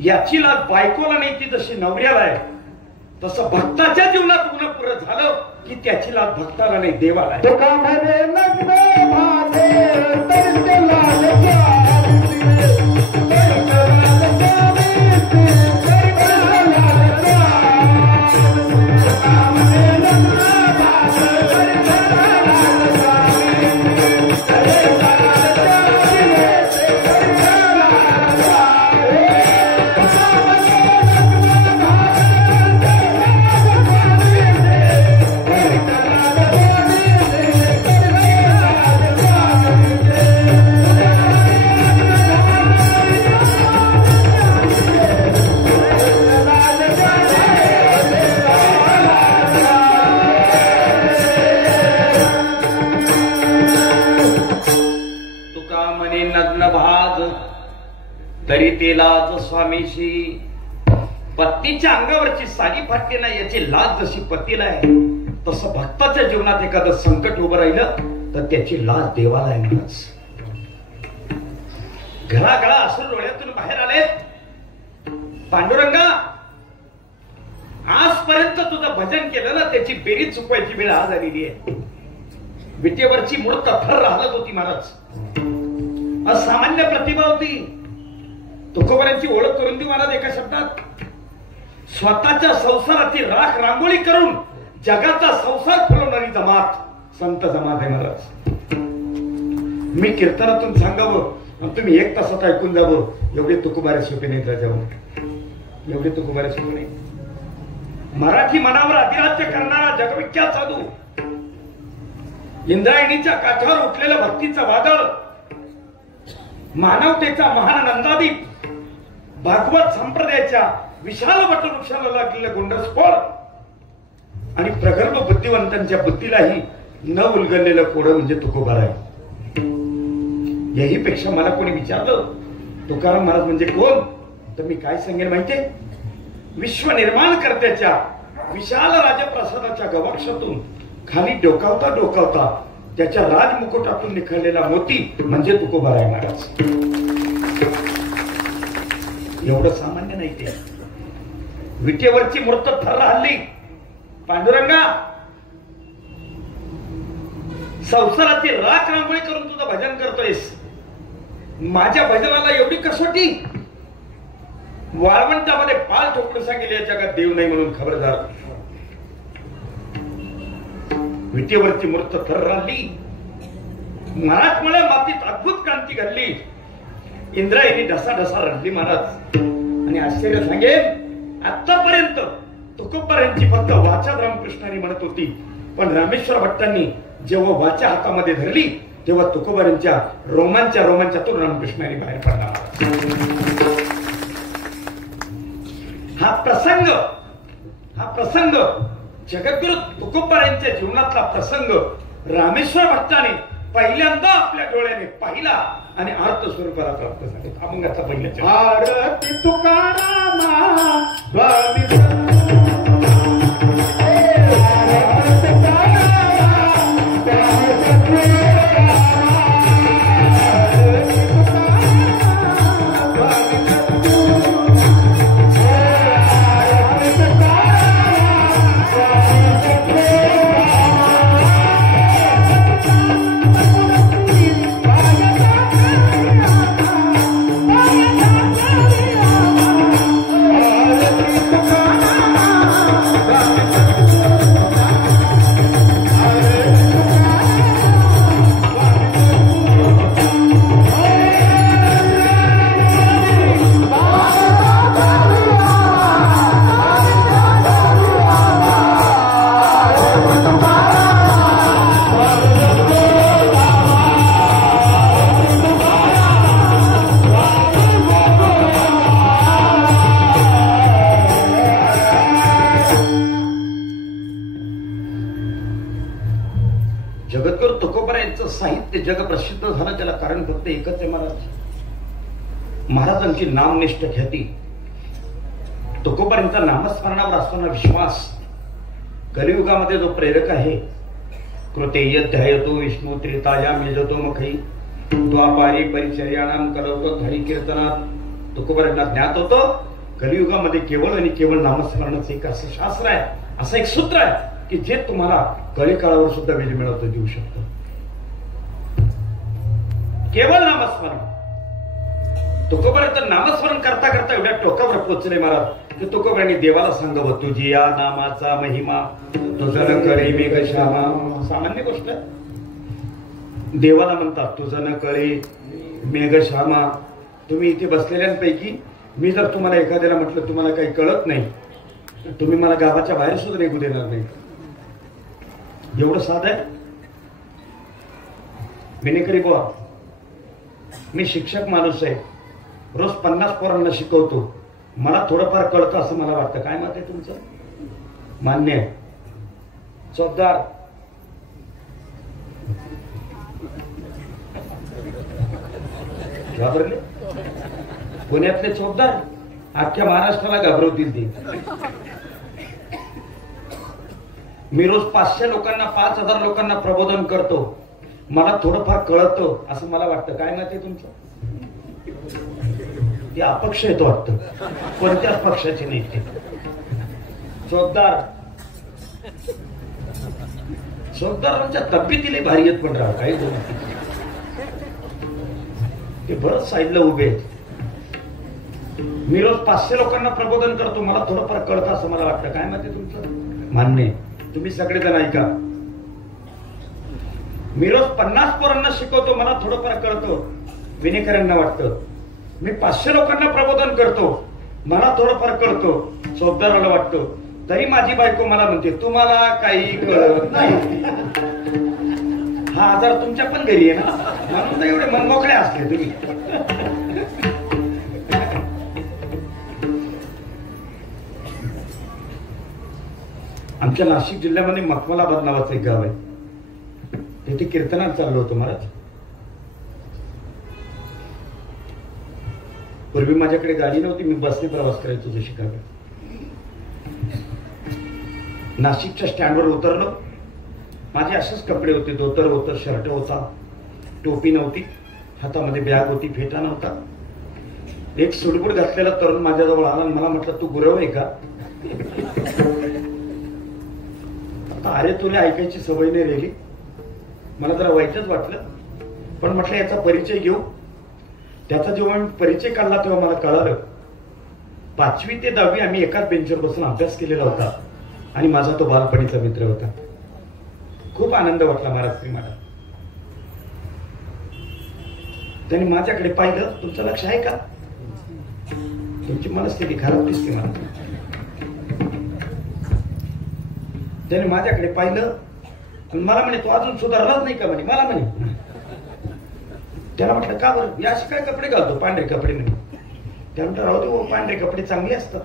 याची लाज बायकोला नाही, ती जशी नवऱ्याला आहे, तसं भक्ताच्या जीवनात गुन्हा पुरं झालं की त्याची लाज भक्ताला नाही, देवाला आहे. तरी ते लाज स्वामीशी. पत्नीच्या अंगावरची साडी फाटली नाही याची लाज जशी पतीला आहे, तसं भक्ताच्या जीवनात एखादं संकट उभं राहिलं तर त्याची लाज देवाला आहे. महाराज घळाघळा असून डोळ्यातून बाहेर आलेत. पांडुरंगा, आजपर्यंत तुझं भजन केलं ना, त्याची बेरीज चुकवायची वेळ आज आलेली आहे. विटेवरची मूर्त थर राहत होती महाराज, असामान्य प्रतिभा होती. तुकोबारांची ओळख करून दी महाराज एका शब्दात. स्वतःच्या संसाराची राख रांगोळी करून जगाचा संसार फुलवणारी जमात संत जमात आहे महाराज. मी कीर्तनातून सांगावं, तुम्ही एक तासात ऐकून जावं, एवढे तुकोबारे सोपे नाही जावं, एवढे तुकोबारे सोपे नाही. मराठी मनावर अधिराज्य करणारा जगविख्यात साधू, इंद्रायणीच्या काठावर उठलेलं भक्तीचं वादळ, मानवतेचा महान नंदादीप, भागवत संप्रदायाच्या विशाल वटवृक्षाला लागलेलं गोंडस्फोड आणि प्रगल्भ बुद्धिवंतांच्या बुद्धीलाही न उलगडलेलं कोडं म्हणजे तुकोबार आहे. याहीपेक्षा मला कोणी विचारलं तुकाराम महाराज म्हणजे कोण, तर मी काय सांगेन माहितीये? विश्व निर्माण करत्याच्या विशाल राजप्रसादाच्या गवाक्षातून खाली डोकावता डोकावता त्याच्या राजमुकुटातून निखळलेला मोती म्हणजे तुकोबार आहे महाराज. एवढं सामान्य नाही ते. विटेवरची मूर्त थर हल्ली. पांडुरंगा, संसाराची राख रांगोळी करून तुझं भजन करतोयस. माझ्या भजनाला एवढी कसोटी. वाळवंटामध्ये पाल ठोकून सांगेल या जगात देव नाही म्हणून खबरदार. विटेवरची मूर्त थर हल्ली. मराठमोळ्या मातीत अद्भुत क्रांती घडली. इंद्रायणी ढसा ढसा रडली महाराज. आणि आश्चर्य सांगेल, आतापर्यंत तुकोबारायांची फक्त वाचा रामकृष्णाने म्हणत होती, पण रामेश्वर भट्टांनी जेव्हा वाचा हातामध्ये धरली तेव्हा तुकोबारायांच्या रोमांच्यातून रामकृष्णाने बाहेर पडला. हा प्रसंग जगद्गुरु तुकोबारायांच्या जीवनातला प्रसंग रामेश्वर भट्टाने पहिल्यांदा आपल्या डोळ्याने पाहिला आणि अर्थ स्वरूपाला प्राप्त झाले. अभंगाचा पहिल्याच्या आरती तुकारामा स्वामी जगद्गुरु तुकोबारायांचं साहित्य जगप्रसिद्ध झालं त्याला कारण फक्त एकच आहे, महाराजांची नामनिष्ठ ख्याती. तुकोबारायांचा नामस्मरणावर असताना विश्वास कलियुगामध्ये जो प्रेरक आहे, कृते यध्यायतो विष्णू त्रेतायाम यजतो मखई द्वापारी परिचर्याणाम करवतो हरी कीर्तनात. तुकोबारायांना ज्ञात होतं कलियुगामध्ये केवळ आणि केवळ नामस्मरणाचं एक असं शास्त्र आहे, असं एक सूत्र आहे की जे तुम्हाला कलिकाळावर सुद्धा विजय मिळवता देऊ शकतं. केवळ नामस्मरण. तुकोबारायांचं नामस्मरण करता करता एवढ्या टोकावर पोचले महाराज की तुकोबारायांनी देवाला सांगावं, तुझी या नामाचा महिमा तुझं न कळे मेघश्यामा. सामान्य गोष्ट आहे. देवाला म्हणतात तुझं न कळे मेघश्यामा. तुम्ही इथे बसलेल्यांपैकी मी जर तुम्हाला एखाद्याला म्हटलं तुम्हाला काही कळत नाही, तुम्ही मला गावाच्या बाहेर सुद्धा निघू देणार नाही. एवढं साधं आहे. विनेकरी बुवा, मी शिक्षक माणूस आहे, रोज 50 पोरांना शिकवतो, मला थोडंफार कळतं असं मला वाटतं. काय मत आहे तुमचं? मान्य आहे. चौकदार घाबरले? पुण्यातले चौकदार अख्ख्या महाराष्ट्राला घाबरवतील ते. मी रोज 500 लोकांना 5000 लोकांना प्रबोधन करतो, मला थोडंफार कळतं असं मला वाटतं. काय मत आहे तुमचं? ते अपक्ष येतो वाटतं, कोणत्याच पक्षाचे नाही ते. चौकदारांच्या तब्येतीला भारी येत पण राहा काही दोन ते बरंच साईडला उभे आहेत. मी रोज 500 लोकांना प्रबोधन करतो, मला थोडंफार कळतं असं मला वाटतं. काय मत आहे तुमचं? मान्य. तुम्ही सगळेजण ऐका. मी रोज 50 पोरांना शिकवतो, मला थोडंफार कळतं. विनेकरांना वाटतं. मी 500 लोकांना प्रबोधन करतो, मला थोडंफार कळतो. चौकदाराला वाटतं. तरी माझी बायको मला म्हणते तुम्हाला काही कळत नाही. हा आजार तुमच्या पण घरी आहे ना, म्हणून तर एवढे मनमोकळे असले तुम्ही. आमच्या नाशिक जिल्ह्यामध्ये मखमलाबाद नावाचं एक गाव आहे, तिथे कीर्तनात चाललो होतो महाराज. पूर्वी माझ्याकडे गाडी नव्हती, मी बसने प्रवास करायचो जशी का. नाशिकच्या स्टँडवर उतरलो. माझे असेच कपडे होते, धोतर होतं, शर्ट होता, टोपी नव्हती, हातामध्ये बॅग होती, फेटा नव्हता. एक सुडबुड घातलेला तरुण माझ्याजवळ आला आणि मला म्हटलं तू गुरव आहे का? आता अरे तुला ऐकायची सवय नाही राहिली. मला जरा वाईटच वाटलं, पण म्हटलं याचा परिचय घेऊ. त्याचा जेव्हा मी परिचय काढला तेव्हा मला कळालं 5वी ते 10वी आम्ही एकाच बेंचवर बसून अभ्यास केलेला होता आणि माझा तो बालपणीचा मित्र होता. खूप आनंद वाटला महाराज श्रीमाला. त्यांनी माझ्याकडे पाहिलं. तुमचं लक्ष आहे का? तुमची मनस्थिती खराब दिसते मला. त्याने माझ्याकडे पाहिलं आणि मला म्हणे, तू अजून सुधारलाच नाही का म्हणे. मला म्हणे. त्याला म्हटलं, का बरं, या असे काय कपडे घालतो, पांढरे कपडे म्हणे. त्या म्हटलं, राहू दे हो, पांढरे कपडे चांगले असतात.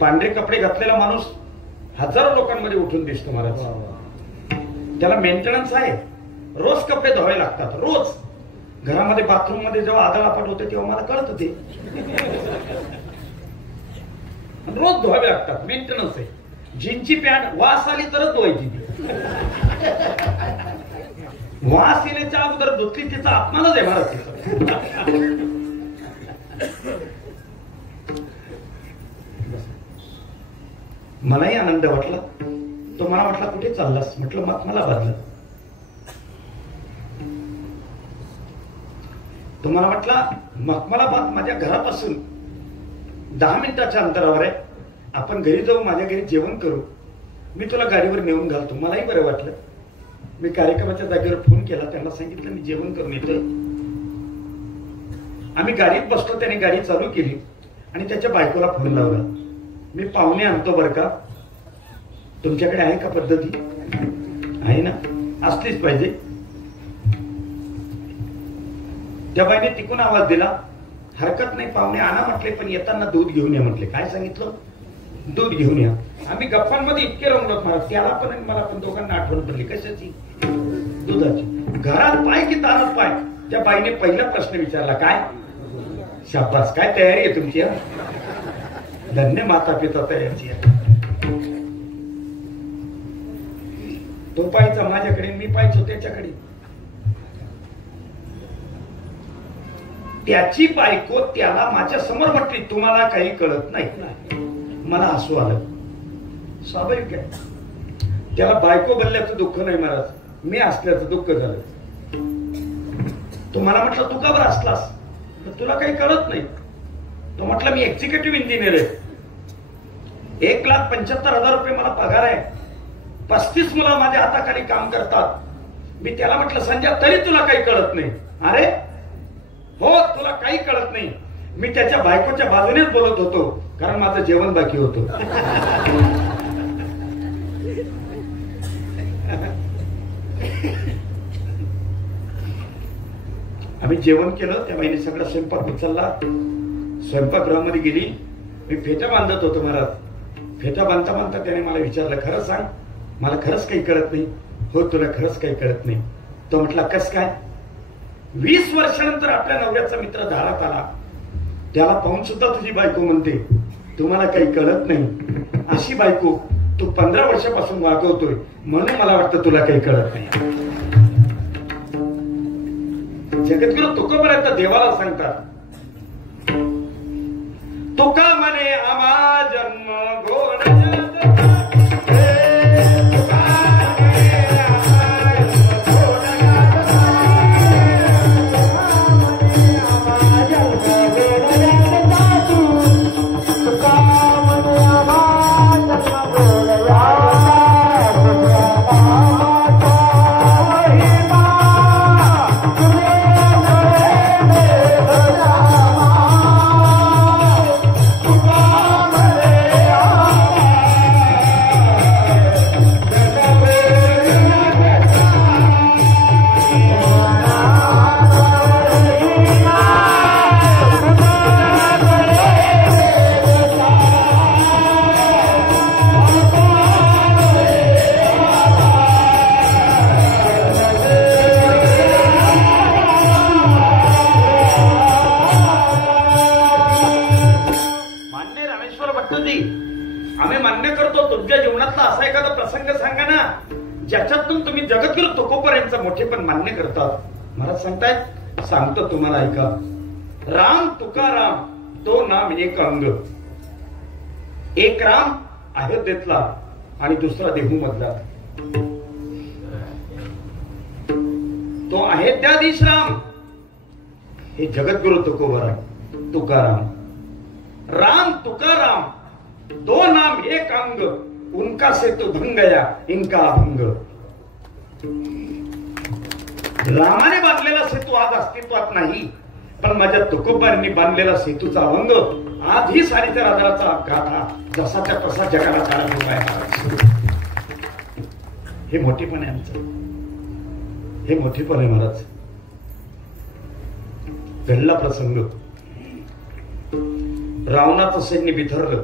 पांढरे कपडे घातलेला माणूस हजारो लोकांमध्ये उठून दिसतो महाराज. त्याला मेंटेनन्स आहे. रोज कपडे धुवावे लागतात, रोज. घरामध्ये बाथरूम मध्ये जेव्हा आदळापट होते तेव्हा मला कळत ते रोज धुवावे लागतात, मेंटेनन्स आहे. जीनची पॅन्ट वास आली तरच धुवायची ती. वास येण्याच्या अगोदर धुतली तिचा अपमानच आहे महाराज तिचा. मलाही आनंद वाटला. तो मला म्हटला, कुठे चाललास? म्हटलं, मग मला बांधलं. तुम्हाला म्हटला, मखमलाबाद माझ्या घरापासून 10 मिनिटाच्या अंतरावर आहे. आपण घरी जाऊ, माझ्या घरी जेवण करू, मी तुला गाडीवर नेऊन घालतो. मलाही बरं वाटलं. मी कार्यक्रमाच्या जागेवर फोन केला, त्यांना सांगितलं मी जेवण करून येतोय. आम्ही गाडीत बसलो. त्याने गाडी चालू केली आणि त्याच्या बायकोला फोन लावला. मी पाहुणे आणतो बरं का, तुमच्याकडे आहे का पद्धती? आहे ना, असलीच पाहिजे. त्या बाईने तिकून आवाज दिला, हरकत नाही पाहुणे आणा म्हटले, पण येताना दूध घेऊन या म्हटले. काय सांगितलं? दूध घेऊन या. आम्ही गप्पांमध्ये इतके रंगलो महाराज, त्याला पण आणि मला पण दोघांना आठवण पडली. कशाची? दुधाची. घरात पाय की दारात पाय? त्या बाईने पहिला प्रश्न विचारला, काय? शाबास, काय तयारी आहे तुमची? धन्य माता पिता तयारीची आहे. तो पाहायचा माझ्याकडे, मी पाहायचो त्याच्याकडे. त्याची बायको त्याला माझ्या समोर म्हटली, तुम्हाला काही कळत नाही. मला हसू आलं. स्वाभाविक आहे. त्याला बायको बनल्याचं दुःख नाही महाराज, मी असल्याचं दुःख झालं. तो मला म्हटलं, तू का बरं असलास? तुला काही कळत नाही. तो म्हटलं, मी एक्झिक्युटिव्ह इंजिनियर आहे, 1,75,000 रुपये मला पगार आहे, 35 मुलं माझ्या हाताखाली काम करतात. मी त्याला म्हटलं, संजय तरी तुला काही कळत नाही? अरे हो, तुला काही कळत नाही. मी त्याच्या बायकोच्या बाजूनेच बोलत होतो, कारण माझं जेवण बाकी होतं. आम्ही जेवण केलं. त्या बाईने सगळा स्वयंपाक उचलला. स्वयंपाकगृहामध्ये गेली. मी फेटा बांधत होतो महाराज. फेटा बांधता बांधता त्याने मला विचारलं, खरं सांग, मला खरंच काही कळत नाही? हो, तुला खरंच काही कळत नाही? तो म्हटला, कस काय? 20 वर्षानंतर आपल्या नवऱ्याचा मित्र दारात आला, त्याला पाहून सुद्धा तुझी बायको म्हणते तुम्हाला काही कळत नाही. अशी बायको तू 15 वर्षापासून वागवतोय, म्हणून मला वाटतं तुला काही कळत नाही. जगद्गुरु तुकोबरायचा देवाला सांगतात, तुका म्हणे आम्हा जन्म घोर आम्ही मान्य करतो. तुमच्या जीवनातला असा एखादा प्रसंग सांगा ना, ज्याच्यातून तुम्ही जगद्गुरु तुकोबरायांचं मोठेपण मान्य करतात. महाराज सांगतायत, सांगतो तुम्हाला, ऐका. राम तुकाराम तो नाम एक अंग. एक राम अयोध्येतला आणि दुसरा देहू मधला. तो अयोध्याधीश राम हे जगद्गुरु तुकोबराय तुकाराम. राम तुकाराम दो नाम एक अंग, उनका सेतु भंग गया, इनका अभंग. रामाने बांधलेला सेतू आज अस्तित्वात नाही, पण माझ्या तुकोबांनी बांधलेला सेतूचा अभंग आधी सारीच्या राजाचा गाथा जसाच्या तसा जगाला चालत आहे. हे मोठेपण आहे आमचं, हे मोठेपण आहे महाराज. घडला प्रसंग, रावणाचं सैन्य बिथरलं,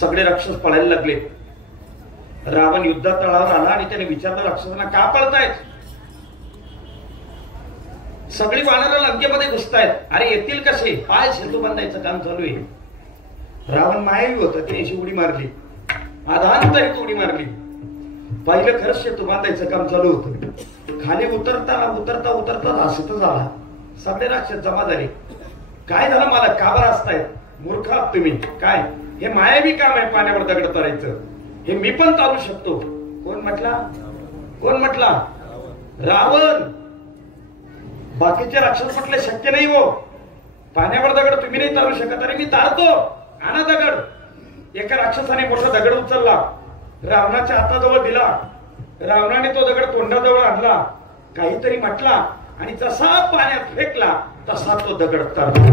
सगळे राक्षस पळायला लागले. रावण युद्धात तळावर आला आणि त्याने विचारलं राक्षसांना का पळतायत? सगळी वानरं लंकेमध्ये घुसतायत. अरे येतील कसे? पाय सेतू बांधायचं काम चालू आहे. रावण मायावी होता, त्याने अशी उडी मारली, आधांतरित उडी मारली. पहिलं खरंच सेतू बांधायचं काम चालू होतं. खाली उतरता उतरता उतरता धासित झाला. सगळे राक्षस जमा झाले. काय झालं? मला का बरं असतायत? मूर्ख आहात तुम्ही. काय हे मायावी काम आहे पाण्यावर दगड तरायचं? हे मी पण चालू शकतो. कोण म्हटला? कोण म्हटला? रावण. बाकीचे राक्षस म्हटले शक्य नाही हो, पाण्यावर दगड तुम्ही नाही चालू शकत. अरे मी तारतो, आणा दगड. एका राक्षसाने मोठा दगड उचलला, रावणाच्या हाताजवळ दिला. रावणाने तो दगड तोंडाजवळ आणला, काहीतरी म्हटला आणि जसा पाण्यात फेकला तसा तो दगड तरला.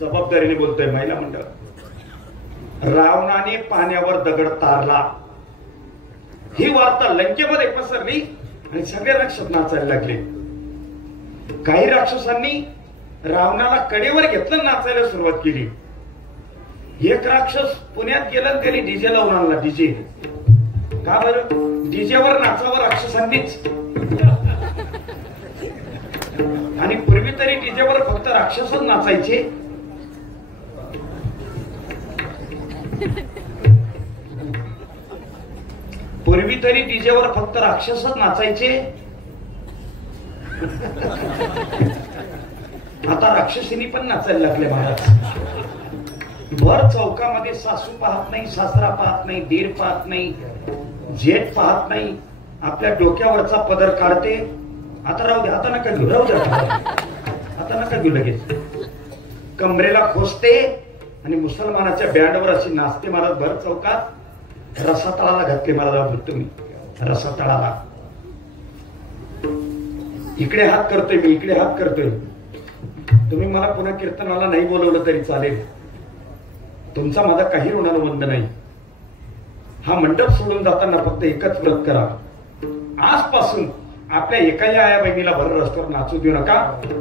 जबाबदारीने बोलतोय महिला मंडळ. रावणाने पाण्यावर दगड तारला. ही वार्ता लंकेमध्ये पसरली आणि सगळे राक्षस नाचायला लागले. काही राक्षसांनी रावणाला कडेवर घेतलं, नाचायला सुरुवात केली. एक राक्षस पुण्यात गेला आणि त्याने डीजे लावून आणला. डीजे का बरं? डीजेवर नाचावं राक्षसांनीच. आणि पूर्वी तरी डीजेवर फक्त राक्षसच नाचायचे. पूर्वी तरी डीजेवर फक्त राक्षसच नाचायचे. आता राक्षसिनी पण नाचायला लागले महाराज. भर चौकामध्ये सासू पाहत नाही, सासरा पाहत नाही, दीर पाहत नाही, जेठ पाहत नाही. आपल्या डोक्यावरचा पदर काढते. आता राहू दे, आता नका घेऊ, राहू दे, आता नका घेऊ. लगेच कमरेला खोसते आणि मुसलमानाच्या बँडवर अशी नाचते महाराज भर चौकात. रसातळाला घातले महाराज तुम्ही, रसातळाला. इकडे हात करतोय मी, इकडे हात करतोय. तुम्ही मला पुन्हा कीर्तनाला नाही बोलवलं तरी चालेल. तुमचा माझा काही ऋणानुबंध नाही. हा मंडप सोडून जाताना फक्त एकच व्रत करा, आजपासून आपल्या एकाही आया बहिणीला भर रस्त्यावर नाचू देऊ नका.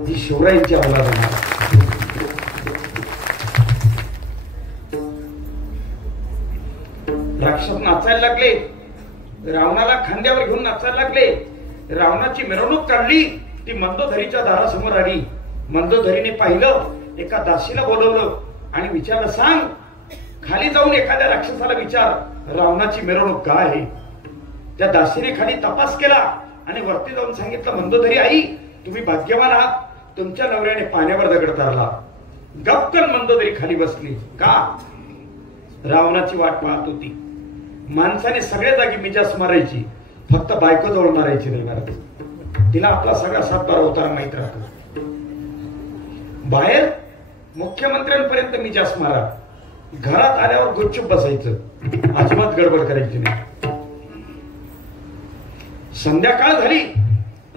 ही शिवरायांची अवलाद आहे. राक्षस नाचायला लागले, रावणाला खांद्यावर घेऊन नाचायला लागले. रावणाची मिरवणूक काढली, ती मंदोदरीच्या दारासमोर आली. मंदोदरीने पाहिलं, एका दासीला बोलवलं आणि विचारलं, सांग, खाली जाऊन एखाद्या राक्षसाला विचार, रावणाची मिरवणूक काय आहे. त्या दासीने खाली तपास केला आणि वरती जाऊन सांगितलं, मंदोदरी आई, तुम्ही भाग्यवान आहात, तुमच्या नवऱ्याने पाण्यावर दगड तारला. गपकन मंदोदरी खाली बसली. का? रावणाची वाट पाहत होती. माणसाने सगळ्या जागी मिजास मारायची, फक्त बायको जवळ मारायची नाही महाराज. तिला आपला सगळा सातबारा उतारा माहित राहतो. बाहेर मुख्यमंत्र्यांपर्यंत मिजास मारा, घरात आल्यावर गुपचूप बसायचं, अजिबात गडबड करायची नाही. संध्याकाळ झाली,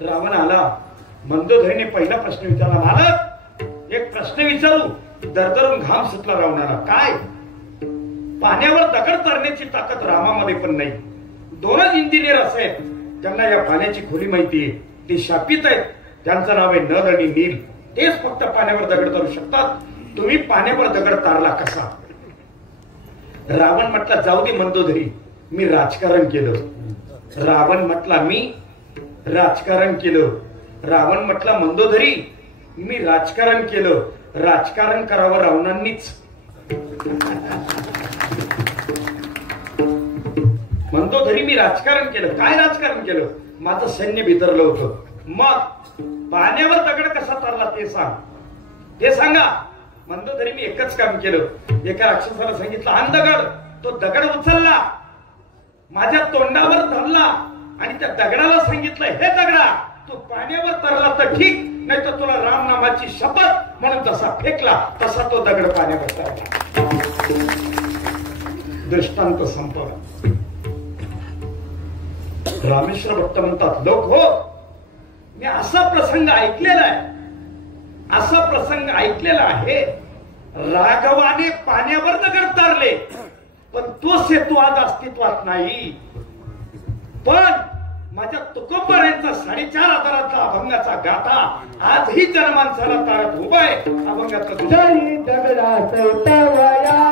रावण आला. मंदोदरीने पहिला प्रश्न विचारला, मालक एक प्रश्न विचारू. दरदरून घाम सुटला रावणाला. काय? पाण्यावर दगड तारण्याची ताकद रामामध्ये पण नाही. दोनच इंजिनियर असे आहेत, त्यांना या पाण्याची खोली माहितीये. ते शापित आहेत, त्यांचं नाव आहे नल आणि नील. तेच फक्त पाण्यावर दगड तारू शकतात. तुम्ही पाण्यावर दगड तारला कसा? रावण म्हटला, जाऊ दे मंदोदरी, मी राजकारण केलं. रावण म्हटला, मी राजकारण केलं. रावण म्हटला, मंदोदरी, मी राजकारण केलं. राजकारण करावं रावणांनीच. मंदोदरी, मी राजकारण केलं. काय राजकारण केलं? माझं सैन्य बिथरलं होतं. मग पाण्यावर दगड कसा तारला ते सांग, ते सांगा. मंदोदरी, मी एकच काम केलं. एका राक्षसाला सांगितलं, आण दगड. तो दगड उचलला, माझ्या तोंडावर धरला आणि त्या दगडाला सांगितलं, हे दगडा, तू पाण्यावर तरला तर ठीक, नाही तर तुला राम नामाची शपथ म्हणून जसा फेकला तसा तो दगड पाण्यावर तरला. दृष्टांत संपला. रामेश्वर भक्त म्हणतात, लोक हो, मी असा प्रसंग ऐकलेला आहे. असा प्रसंग ऐकलेला आहे. राघवाने पाण्यावर नगर तारले, पण तो सेतू आज अस्तित्वात नाही. पण माझ्या तुकोबर यांचा 4,500 अभंगाचा गाथा आजही जनमानसाला तारत उभा आहे. अभंगाचा जरी दगडा चैतवया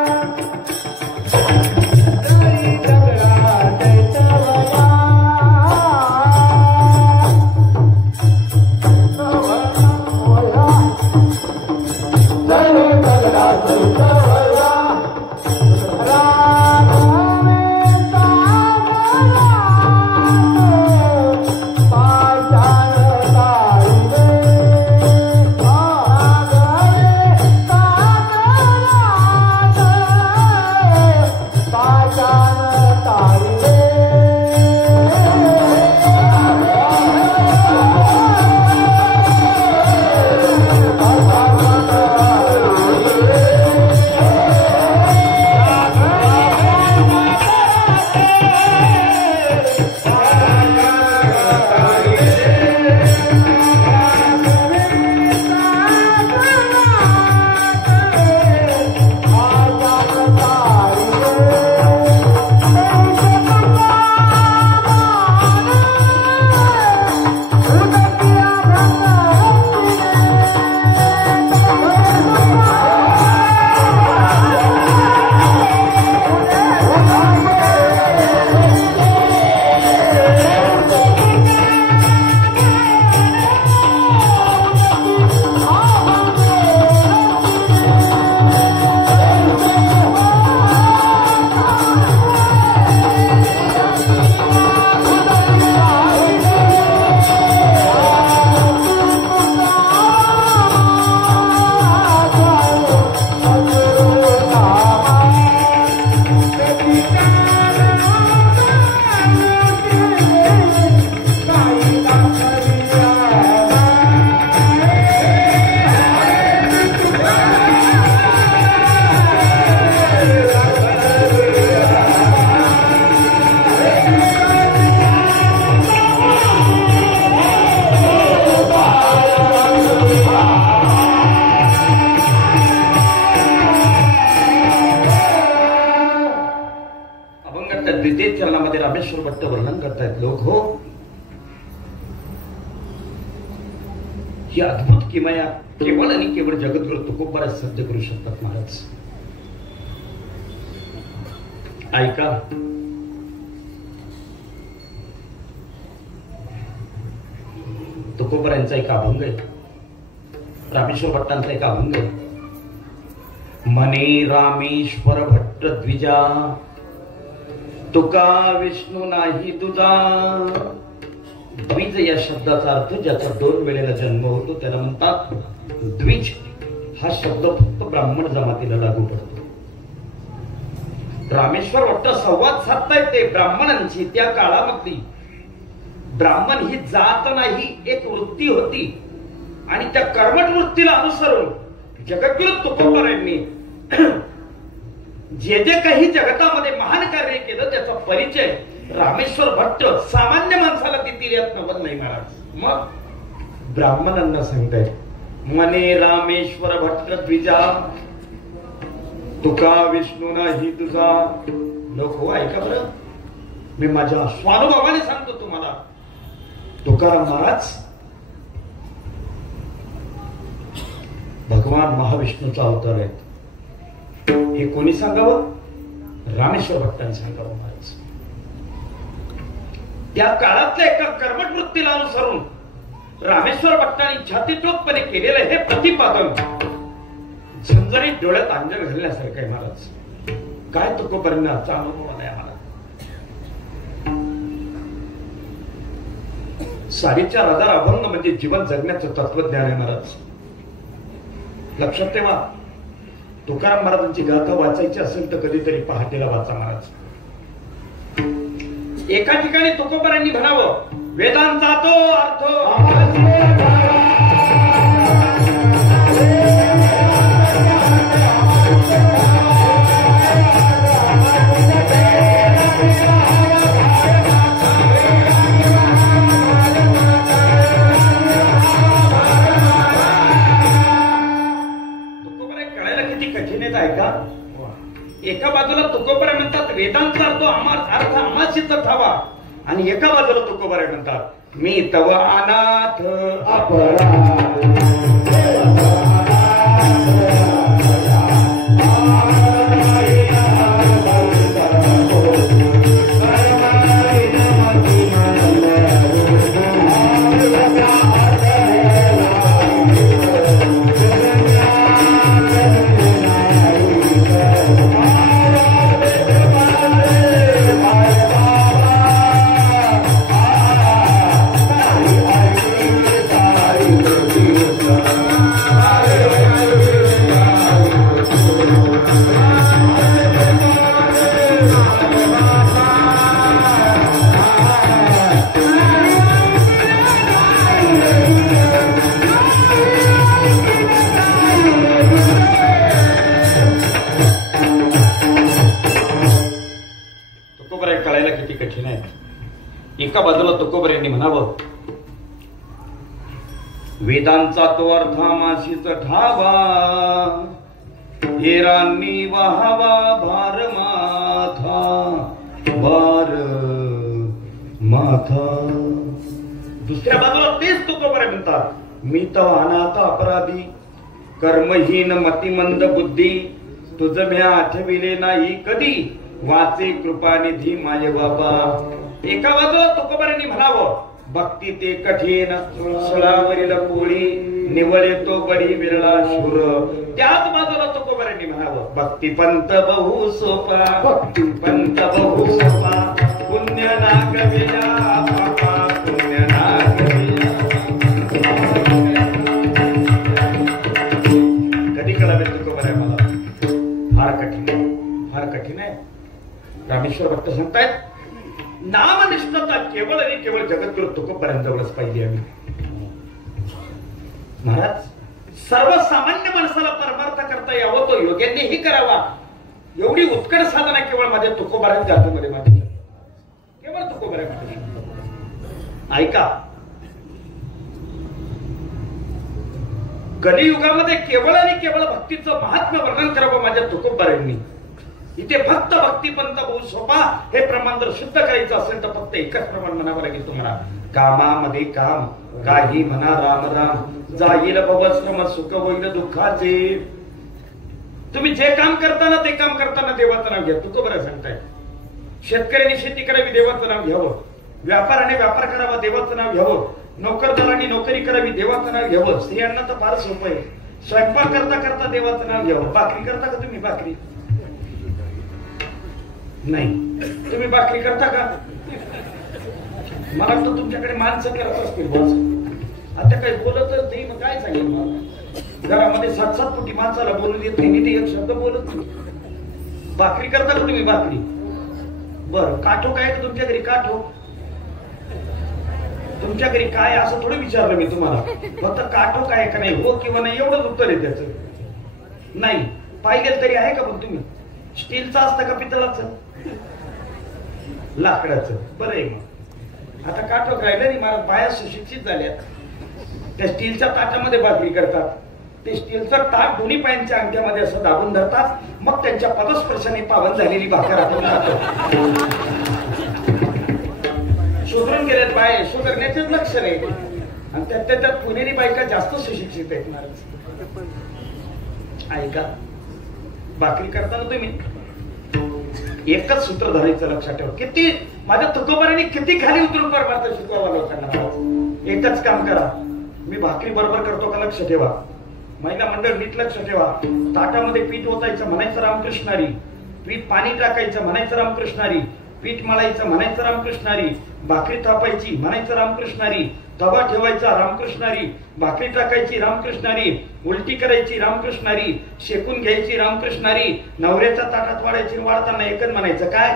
रामेश्वर भट्ट वर्णन करतायत लोक. हो, ही अद्भुत किमया केवळ आणि केवळ जगद्गुरु तुकोबाराज साध्य करू शकतात. महाराज ऐका, तुकोबारांचा एक अभंग आहे, रामेश्वर भट्टांचा एक अभंग आहे. मने रामेश्वर भट्ट द्विजा, तुका विष्णू नाही तुझा. द्विज या शब्दाचा अर्थ ज्याचा 2 वेळेला जन्म होतो त्याला म्हणतात द्विज. हा शब्द फक्त ब्राह्मण जमातीला लागू पडतो. रामेश्वर भट्ट संवाद साधतायत ते ब्राह्मणांची. त्या काळामधली ब्राह्मण ही जात नाही, एक वृत्ती होती, आणि त्या कर्मठ वृत्तीला अनुसरून जगद्गुरु तुकोबारायांनी जे जे काही जगतामध्ये महान कार्य केलं त्याचा परिचय रामेश्वर भट्ट सामान्य माणसाला देतील यात नवल नाही. महाराज मग ब्राह्मणांना सांगताय, मने रामेश्वर भट्ट द्विजा, तुका विष्णू नाही तुझा. लोक हो, ऐका बरं, मी माझ्या स्वानुभवाने सांगतो तुम्हाला. तुकाराम महाराज भगवान महाविष्णूचा अवतार आहेत. हे कोणी सांगावं? रामेश्वर भट्टांनी सांगावं. महाराज त्या काळातल्या एका कर्मठ वृत्तीला अनुसरून रामेश्वर भट्टांनी छातीतोडपणे केलेलं हे प्रतिपादन झणझणीत डोळ्यात अंजन घालण्यासारखं आहे. महाराज काय तुकोबारांचा अनुभव आलाय. महाराज 4,500 अभंग म्हणजे जीवन जगण्याचं तत्वज्ञान आहे. महाराज लक्षात ठेवा, तुकाराम महाराजांची गाथा वाचायची असेल तर कधीतरी पहाटेला वाचा. महाराज एका ठिकाणी तुकोबारांनी म्हणावं, वेदांचा तो अर्थ किती कठीण आहेत ऐका. एका बाजूला तुकोबराय म्हणतात वेदांचा अर्थ आमासित ठावा, आणि एका बाजूला तुकोबराय म्हणतात मी तव अनाथ अपराध. एका बाजूला तुकोबऱ्यांनी म्हणावं वेदांचा तो अर्थामाशीच ठावा, हेरांनी वाहावा भार माथा. दुसऱ्या बाजूला तेच तुकोबरे म्हणतात मी तर अनाथ अपराधी, कर्महीन मतिमंद बुद्धी, तुझ म्या आठविले नाही कधी, वाचे कृपानिधी माय बाबा. एका बाजूला तुकोबऱ्यांनी म्हणावं भक्ती ते कठीण, सुळावरील पोळी, निवळे तो बडी विरळा शूर. त्याच बाजूला तुकोबऱ्यांनी म्हणावं भक्ती पंत बहु सोपा, भक्ती पंत बहु सोपा, पुण्य नागविला बाबा, पुण्य नागविला. कधी कळावे तुकोबऱ्या मला फार कठीण आहे. रामेश्वर भक्त सांगतायत नामनिष्ठता केवळ आणि केवळ जगद्गुरु तुकोबऱ्यांजवळच पाहिली आम्ही. महाराज सर्वसामान्य माणसाला परमार्थ करता यावं तो योग्यांनीही करावा, एवढी उत्कट साधना केवळ माझ्या तुकोबऱ्याच जातीमध्ये माझी, केवळ तुकोबऱ्यामध्ये. ऐका कलियुगामध्ये केवळ आणि केवळ भक्तीचं महात्म्य वर्णन करावं माझ्या तुकोबऱ्यांनी. इथे फक्त भक्तीपंत बहु सोपा हे प्रमाण जर सिद्ध करायचं असेल तर फक्त एकच प्रमाण म्हणावं लागेल तुम्हाला, कामामध्ये काम, काही म्हणा राम राम, जाईल भवश्रम सुख होईल दुःखाचे. तुम्ही जे काम करताना ते काम करताना देवाचं नाव घ्या. तुकोबरा सांगताय शेतकऱ्यांनी शेती करावी देवाचं नाव घ्यावं, व्यापाराने व्यापार करावा देवाचं नाव घ्यावं, नोकरदारांनी नोकरी करावी देवाचं नाव घ्यावं. स्त्रियांना तर फार सोपं आहे, स्वयंपाक करता करता देवाचं नाव घ्यावं. भाकरी करता का तुम्ही? भाकरी नाही. तुम्ही भाकरी करता का? मला वाटतं तुमच्याकडे माणसं करत असतील बस. आता काही बोलतच नाही, मग काय सांगेल मला. घरामध्ये 7-7 कोटी माणसाला बोलू देत नाही, ते एक शब्द बोलत नाही. भाकरी करता का तुम्ही? भाकरी बरं. काठो काय का तुमच्या घरी? काठो तुमच्या घरी काय असं थोडं विचारलं मी तुम्हाला, फक्त काठो काय का नाही, हो किंवा नाही एवढंच उत्तर आहे त्याचं. नाही पाहिजे तरी आहे का? पण तुम्ही स्टीलचं असतं का पितळाचं? लाकडाचं. बरं आहे मग आता काठो राहिलं नाही. मला बाया सुशिक्षित झाल्यात, त्या स्टीलच्या ताटामध्ये भाकरी करतात. ते स्टीलचं ताट दोन्ही पायांच्या अंगठ्यामध्ये असं दाबून धरतात, मग त्यांच्या पदस्पर्शाने पावन झालेली भाकर आपण खातो. सुधरून गेल्यात बाय, सुधारण्याचेच लक्ष नाही. आणि त्यात पुणेरी बायका जास्त सुशिक्षित आहेत. ऐका भाकरी करताना तुम्ही एकच सूत्र धरायचं लक्षात ठेवा. किती माझ्या तुकोबऱ्यांनी किती खाली उतरून परमार्थ शिकवावा लोकांना. एकच काम करा, मी भाकरी बरोबर करतो का लक्ष ठेवा. महिला मंडळ नीट लक्ष ठेवा. ताटामध्ये पीठ ओतायचं म्हणायचं रामकृष्णारी, पीठ पाणी टाकायचं म्हणायचं रामकृष्णारी, पीठ मळायचं म्हणायचं रामकृष्णारी, भाकरी थापायची म्हणायचं रामकृष्णारी, तवा ठेवायचा रामकृष्णारी, भाकरी टाकायची रामकृष्णारी, उलटी करायची रामकृष्णारी, शेकून घ्यायची रामकृष्णारी, नवऱ्याच्या ताटात वाढायची, वाढताना एकच म्हणायचं काय?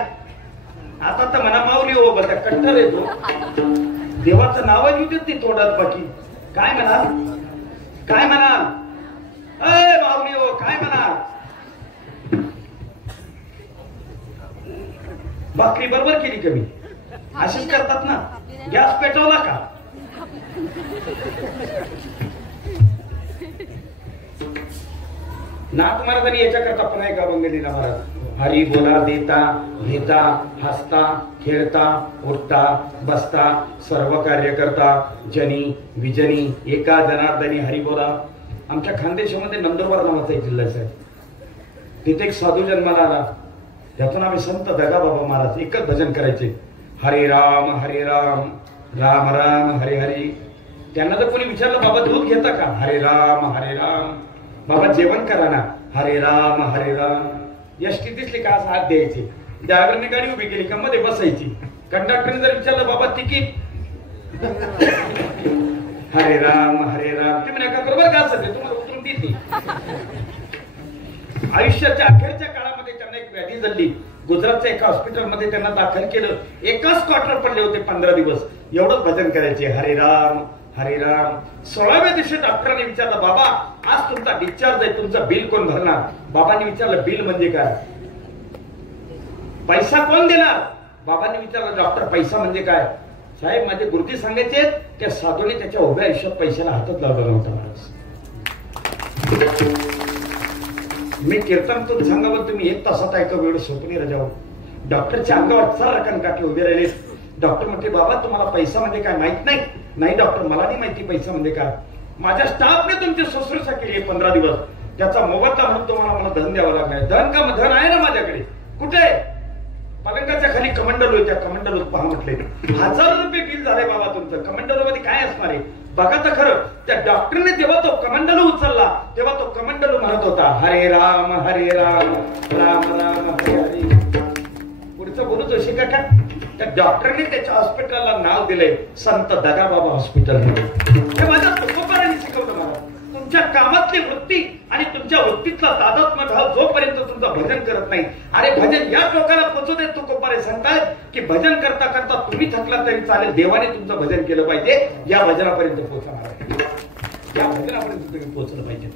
आता तर म्हणा माऊली हो बघा कट्टर येतो, देवाचं नाव घेऊ देत नाही तोंडात. बाकी काय म्हणाल? काय म्हणाल? अय माऊली हो काय म्हणाल? भाकरी बरोबर केली कमी अशीच करतात ना. गॅस पेटवला का? नाथ महाराजांनी याच्याकरता पुन्हा एक अभंग लिहिला महाराज. हरी बोला देता घेता हसता खेळता उठता बसता सर्व कार्य करता जनी विजनी एका जनार्दनी हरी बोला. आमच्या खानदेशामध्ये नंदुरबार नावाचा एक जिल्हा आहे. तिथे एक साधू जन्माला आला. त्यातून आम्ही संत दगाबाबा महाराज एकच भजन करायचे. हरे राम राम राम हरे हरी. त्यांना जर कोणी विचारलं बाबा दूध घेता का? हरे राम. बाबा जेवण करा ना? हरे राम. एसटी दिसली का असं हात द्यायचे. ड्रायव्हरने गाडी उभी केली का मध्ये बसायची. कंडक्टरने जर विचारलं बाबा तिकीट? हरे राम. तुम्ही नका बरोबर का असं तुम्हाला उतरून देते. आयुष्याच्या अखेरच्या काळामध्ये त्यांना एक व्याधी झाली. गुजरातच्या एका हॉस्पिटलमध्ये त्यांना दाखल केलं. एकाच क्वार्टर पडले होते 15 दिवस. एवढंच भजन करायचे. हरे राम. 16व्या दिवशी डॉक्टरांनी विचारलं बाबा आज तुमचा डिस्चार्ज आहे, तुमचं बिल कोण भरणार? बाबांनी विचारलं बिल म्हणजे काय? पैसा कोण देणार? बाबांनी विचारलं डॉक्टर पैसा म्हणजे काय? साहेब माझे गुरुजी सांगायचे त्या साधूने त्याच्या उभ्या आयुष्यात पैशाला हातच लावला नव्हता. मी कीर्तन तो सांगावं तुम्ही 1 तासात ऐका वेळ सोपणी रजाव. डॉक्टरच्या अंगावर सर्रकन काठी उभे राहिले. डॉक्टर म्हणते बाबा तुम्हाला पैसा म्हणजे काय माहित नाही? नाही डॉक्टर मला नाही माहिती पैसा म्हणजे काय. माझ्या स्टाफने तुमची शुश्रूषा केली 15 दिवस. त्याचा मोबदला म्हणून तुम्हाला मला धन द्यावा लागलाय. धन का? धन आहे ना माझ्याकडे. कुठे? पलंगाच्या खाली कमंडलू. त्या कमंडलूत पहा म्हटले 1000 रुपये बिल झाले बाबा तुमचं. कमंडलू मध्ये काय असणार आहे बघा तर खरं. त्या डॉक्टरने जेव्हा तो कमंडलू उचलला तेव्हा तो कमंडलू म्हणत होता हरे राम राम हरे हरे. पुढचं बोलू तो शिका का? त्या डॉक्टरने त्याच्या हॉस्पिटलला नाव दिले संत दगाबाबा हॉस्पिटल. हे माझ्या तुकोबारांनी शिकवलं मला. तुमच्या कामातली वृत्ती आणि तुमच्या वृत्तीतला तादात्म्य भाव जोपर्यंत तुमचं भजन करत नाही. अरे भजन या टोकाला पोहोचू देत. तुकोबारे सांगतायत की भजन करता करता तुम्ही थकला तरी चालेल, देवाने तुमचं भजन केलं पाहिजे. या भजनापर्यंत पोहोचणार. या भजनापर्यंत तुम्ही पोहोचलं पाहिजे.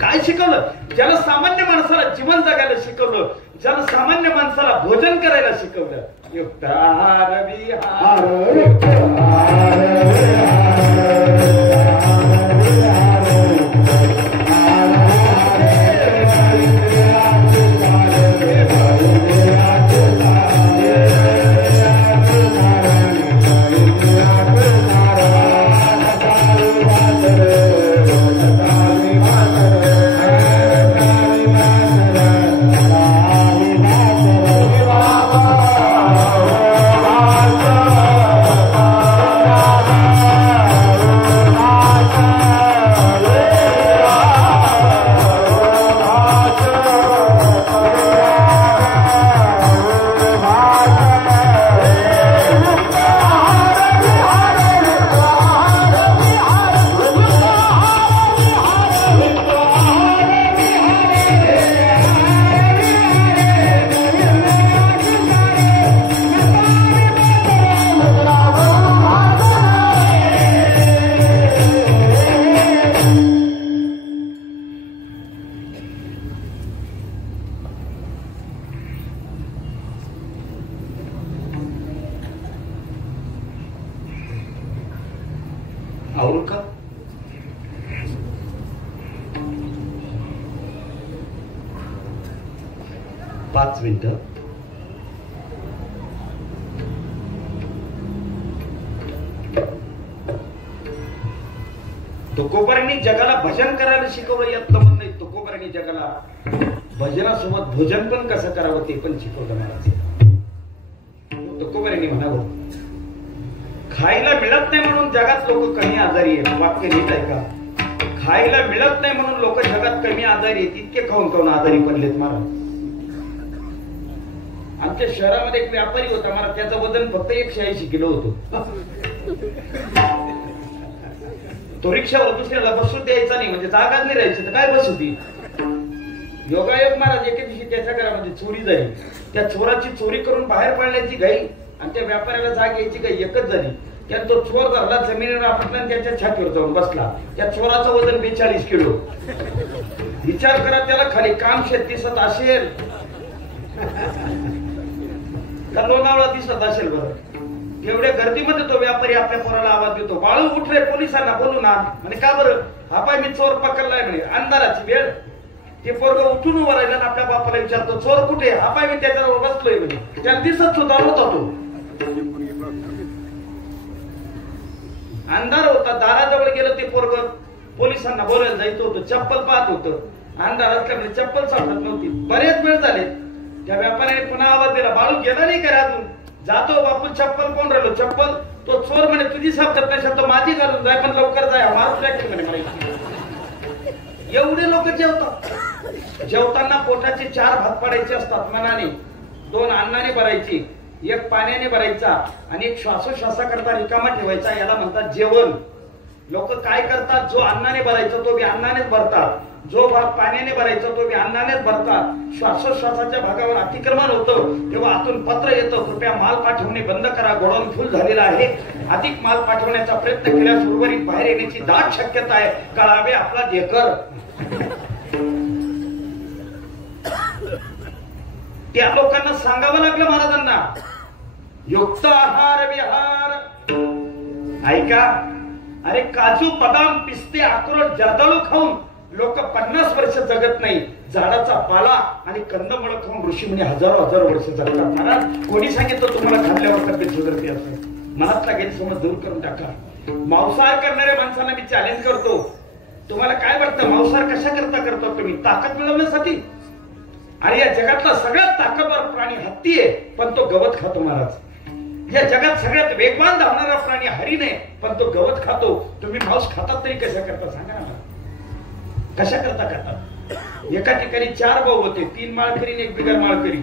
काय शिकवलं? ज्याला सामान्य माणसाला जीवन जगायला शिकवलं, ज्याला सामान्य माणसाला भोजन करायला शिकवलं. युक्त आहार विहार आवरू का? पाच मिनिटं. तुकोबारांनी जगाला भजन करायला शिकवलं. यात तर नाही तुकोबारांनी जगाला भजनासोबत भोजन पण कसं करावं ते पण शिकवलं मला. तुकोबारांनी म्हणावं खायला मिळत नाही म्हणून जगात लोक कमी आजारी आहेत. वाक्य नीट आहे का? खायला मिळत नाही म्हणून लोक जगात कमी आजारी आहेत. इतके खाऊन आजारी पडलेत महाराज. आमच्या शहरामध्ये एक व्यापारी होता महाराज. त्याचं वजन फक्त 180 किलो होतं. तो रिक्षावर दुसऱ्याला बसू द्यायचा नाही, म्हणजे जागाच नाही राहायची तर काय बसू ती. योगायोग महाराज एके दिवशी त्याच्या घरामध्ये चोरी झाली. त्या चोराची चोरी करून बाहेर पडण्याची घाई आणि त्या व्यापाऱ्याला जाग यायची काही एकच झाली. त्यात तो चोर धरला, जमिनीवर आपटला आणि त्याच्या छातीवर जाऊन बसला. त्या चोराचं वजन 42 किलो. विचार करा त्याला खाली काम शेत दिसत असेल का लोणावळा दिसत असेल बरं. एवढ्या गर्दीमध्ये तो व्यापारी आपल्या पोराला आवाज देतो, बाळू उठ रे पोलिसांना बोलू ना. म्हणे का बरं? हा पाय मी चोर पकडलाय म्हणे. अंधाराची वेळ ते पोरग उठून उभं राहिलं आणि आपल्या बापाला विचारतो चोर कुठे? हा पाय मी त्याच्यावर बसलोय म्हणे. त्याला दिसत सुद्धा होता तो. अंधार होता. दाराजवळ गेलं ते पोरग. पोलिसांना बोलायला जायचं होतं. चप्पल पाहत होतं. अंधार असल्यामुळे चप्पल सापडत नव्हती. बरेच वेळ झाले. त्या व्यापाऱ्याने पुन्हा आवाज दिला. बाळू गेला नाही का अजून? जातो बापू. चप्पल कोण राहिलो? चप्पल. तो चोर म्हणे तुझी सापडत नाही. शब्द माझी घालून जाय पण लवकर जाय. मारून म्हणे मला. एवढे लोक जेवतात. जेवताना पोटाचे 4 भाग पाडायचे असतात मनाने. 2 अन्नाने भरायची, 1 पाण्याने भरायचा आणि 1 श्वासोश्वासा करता रिकामा ठेवायचा. याला म्हणतात जेवण. लोक काय करतात? जो अन्नाने भरायचा तो बी अन्नानेच भरतात. जो भाग पाण्याने भरायचा तो बी अन्नानेच भरतात. श्वासोश्वासाच्या भागावर अतिक्रमण होतं तेव्हा आतून पत्र येतं कृपया माल पाठवणे बंद करा. गोडाऊन फुल झालेला आहे. अधिक माल पाठवण्याचा प्रयत्न केल्यास उर्वरित बाहेर येण्याची दाट शक्यता आहे. कळावे आपला ढेकर. त्या लोकांना सांगावं लागलं महाराजांना युक्त आहार विहार. ऐका, अरे काजू बदाम पिस्ते अक्रोड जर्दाळू खाऊन लोक 50 वर्ष जगत नाही. झाडाचा पाला आणि कंदमुळं खाऊन ऋषी मुनी हजारो वर्ष जगतात. महाराज कोणी सांगितलं तुम्हाला खाल्ल्यावर तब्येत सुधारते असं? मनातला गैरसमज दूर करून टाका. मांसाहार करणाऱ्या माणसांना मी चॅलेंज करतो. तुम्हाला काय वाटतं मांसाहार कशा करता करतो तुम्ही? ताकद मिळवण्यासाठी? अरे या जगातला सगळ्यात ताकदवर प्राणी हत्ती आहे पण तो गवत खातो महाराज. या जगात सगळ्यात वेगवान धावणारा प्राणी हरिण आहे पण तो गवत खातो. तुम्ही मांस खातात तरी कशा करता सांगा ना? कशा करता करतात? एका ठिकाणी 4 भाऊ होते. 3 माळकरी आणि 1 बिगर माळकरी.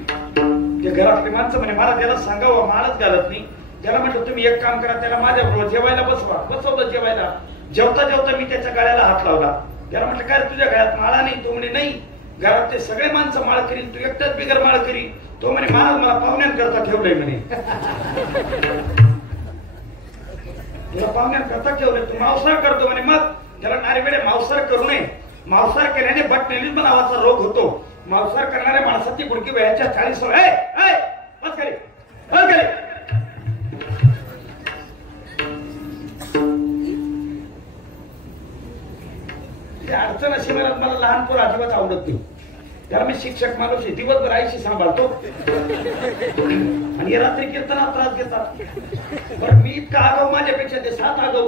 ते घरातले माणसं म्हणे मला त्याला सांगावं माळच घालत नाही. त्याला म्हटलं तुम्ही एक काम करा त्याला माझ्याबरोबर जेवायला बसवा. बसवलं जेवायला. जेवता जेवता मी त्याच्या गळ्याला हात लावला. त्याला म्हटलं काय तुझ्या गळ्यात माळा नाही? तो म्हणे नाही. घरातले सगळे माणसं माळ करी तू एकटाच बिगर माळ करी. तो म्हणे महाराज मला पाहुण्यांकरता ठेवलंय म्हणे. तुला पाहुण्यांकरता ठेवलंय तू मांसाहार करतो म्हणे. मग त्याला नारीकडे मांसाहार करू नये. मांसाहार केल्याने बट नेलिझम नावाचा रोग होतो. मांसाहार करणाऱ्या माणसाची गुडकी वयाच्या 40 बस करे बस करे. अडचण अशी मला लहान पोर अजिबात आवडत नाही. त्याला मी शिक्षक माणूस आहे. दिवसभर आईशी सांभाळतो आणि रात्री कीर्तना त्रास घेतात. बरं मी इतका आगाऊ माझ्यापेक्षा ते 7 आगाऊ.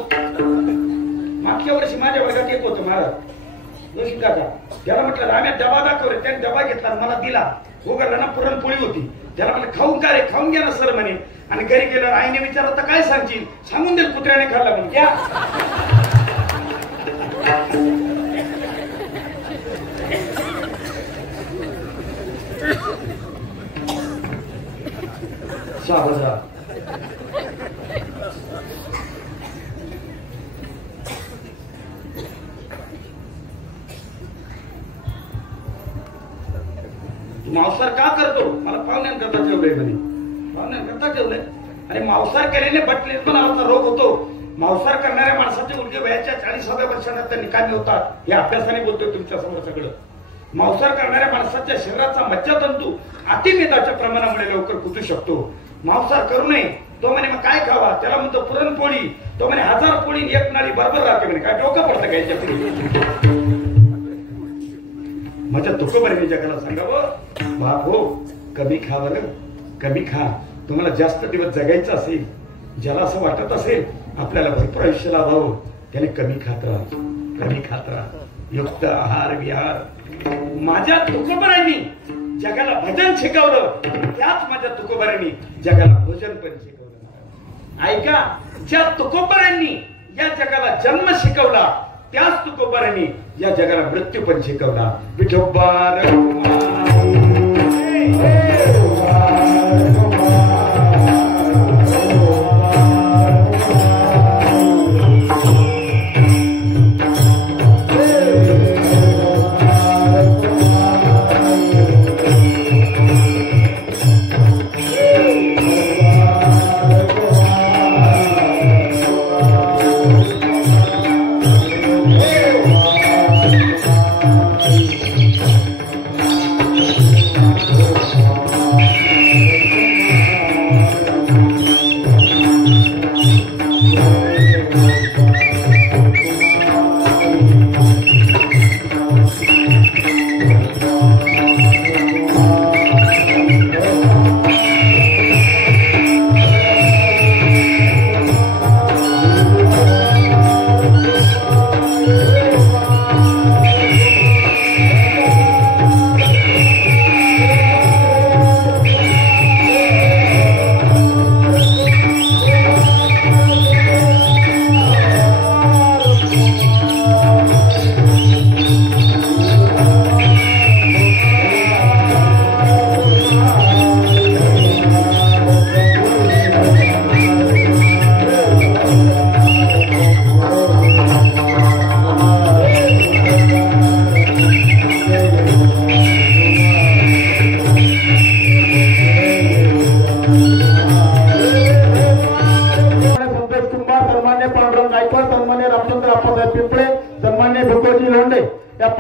मागच्या वर्षी माझ्या वर्गात एक होतं महाराज जोशी काका. त्याला म्हटलं राम्या डबा दाखव रे. त्याने डबा घेतला मला दिला. उघडला ना पुरणपोळी होती. त्याला म्हटलं खाऊन का रे? खाऊन घ्या ना सर म्हणे. आणि घरी गेल्यावर आईने विचारलं तर काय सांगशील? सांगून देईल कुत्र्याने खाल्ला म्हणून. क्या मांसाहार का करतो? मला पाहुण्यांकरता ठेवलंय म्हणे. पाहुण्यांकरता ठेवलंय. आणि मांसाहार केल्याने बटलिझम नावाचा रोग होतो. मांसाहार करणाऱ्या माणसाचे गुडघे वयाच्या 40व्या वर्षानंतर निकामी होतात. हे अभ्यासाने बोलतोय तुमच्या समोर सगळं. मांसाहार करणाऱ्या माणसाच्या शरीराचा मज्जातंतू अतिमेदाच्या प्रमाणामुळे लवकर कुजू शकतो. मांसाहार करू नये. तो म्हणे मग काय खावा? त्याला म्हणतो पुरणपोळी. तो म्हणे 1000 पोळी 1 नाळी बरोबर राहते म्हणे. काय डोकं पडतं काय याच्यात? माझ्या तुकोबारीने जगाला सांगावं बाप हो कमी खा बरं. कमी खा. तुम्हाला जास्त दिवस जगायचं असेल, ज्याला असं वाटत असेल आपल्याला भरपूर आयुष्य लाभावं, त्याने कमी खात राहा. कमी खात राहा. युक्त आहार विहार. माझ्या तुकोबारांनी जगाला भजन शिकवलं. त्याच माझ्या तुकोबारांनी जगाला भोजन पण शिकवलं. ऐका, ज्या तुकोबारांनी या जगाला जन्म शिकवला त्याच तुकोबारांनी या जगाला मृत्यू पण शिकवला. विठोबा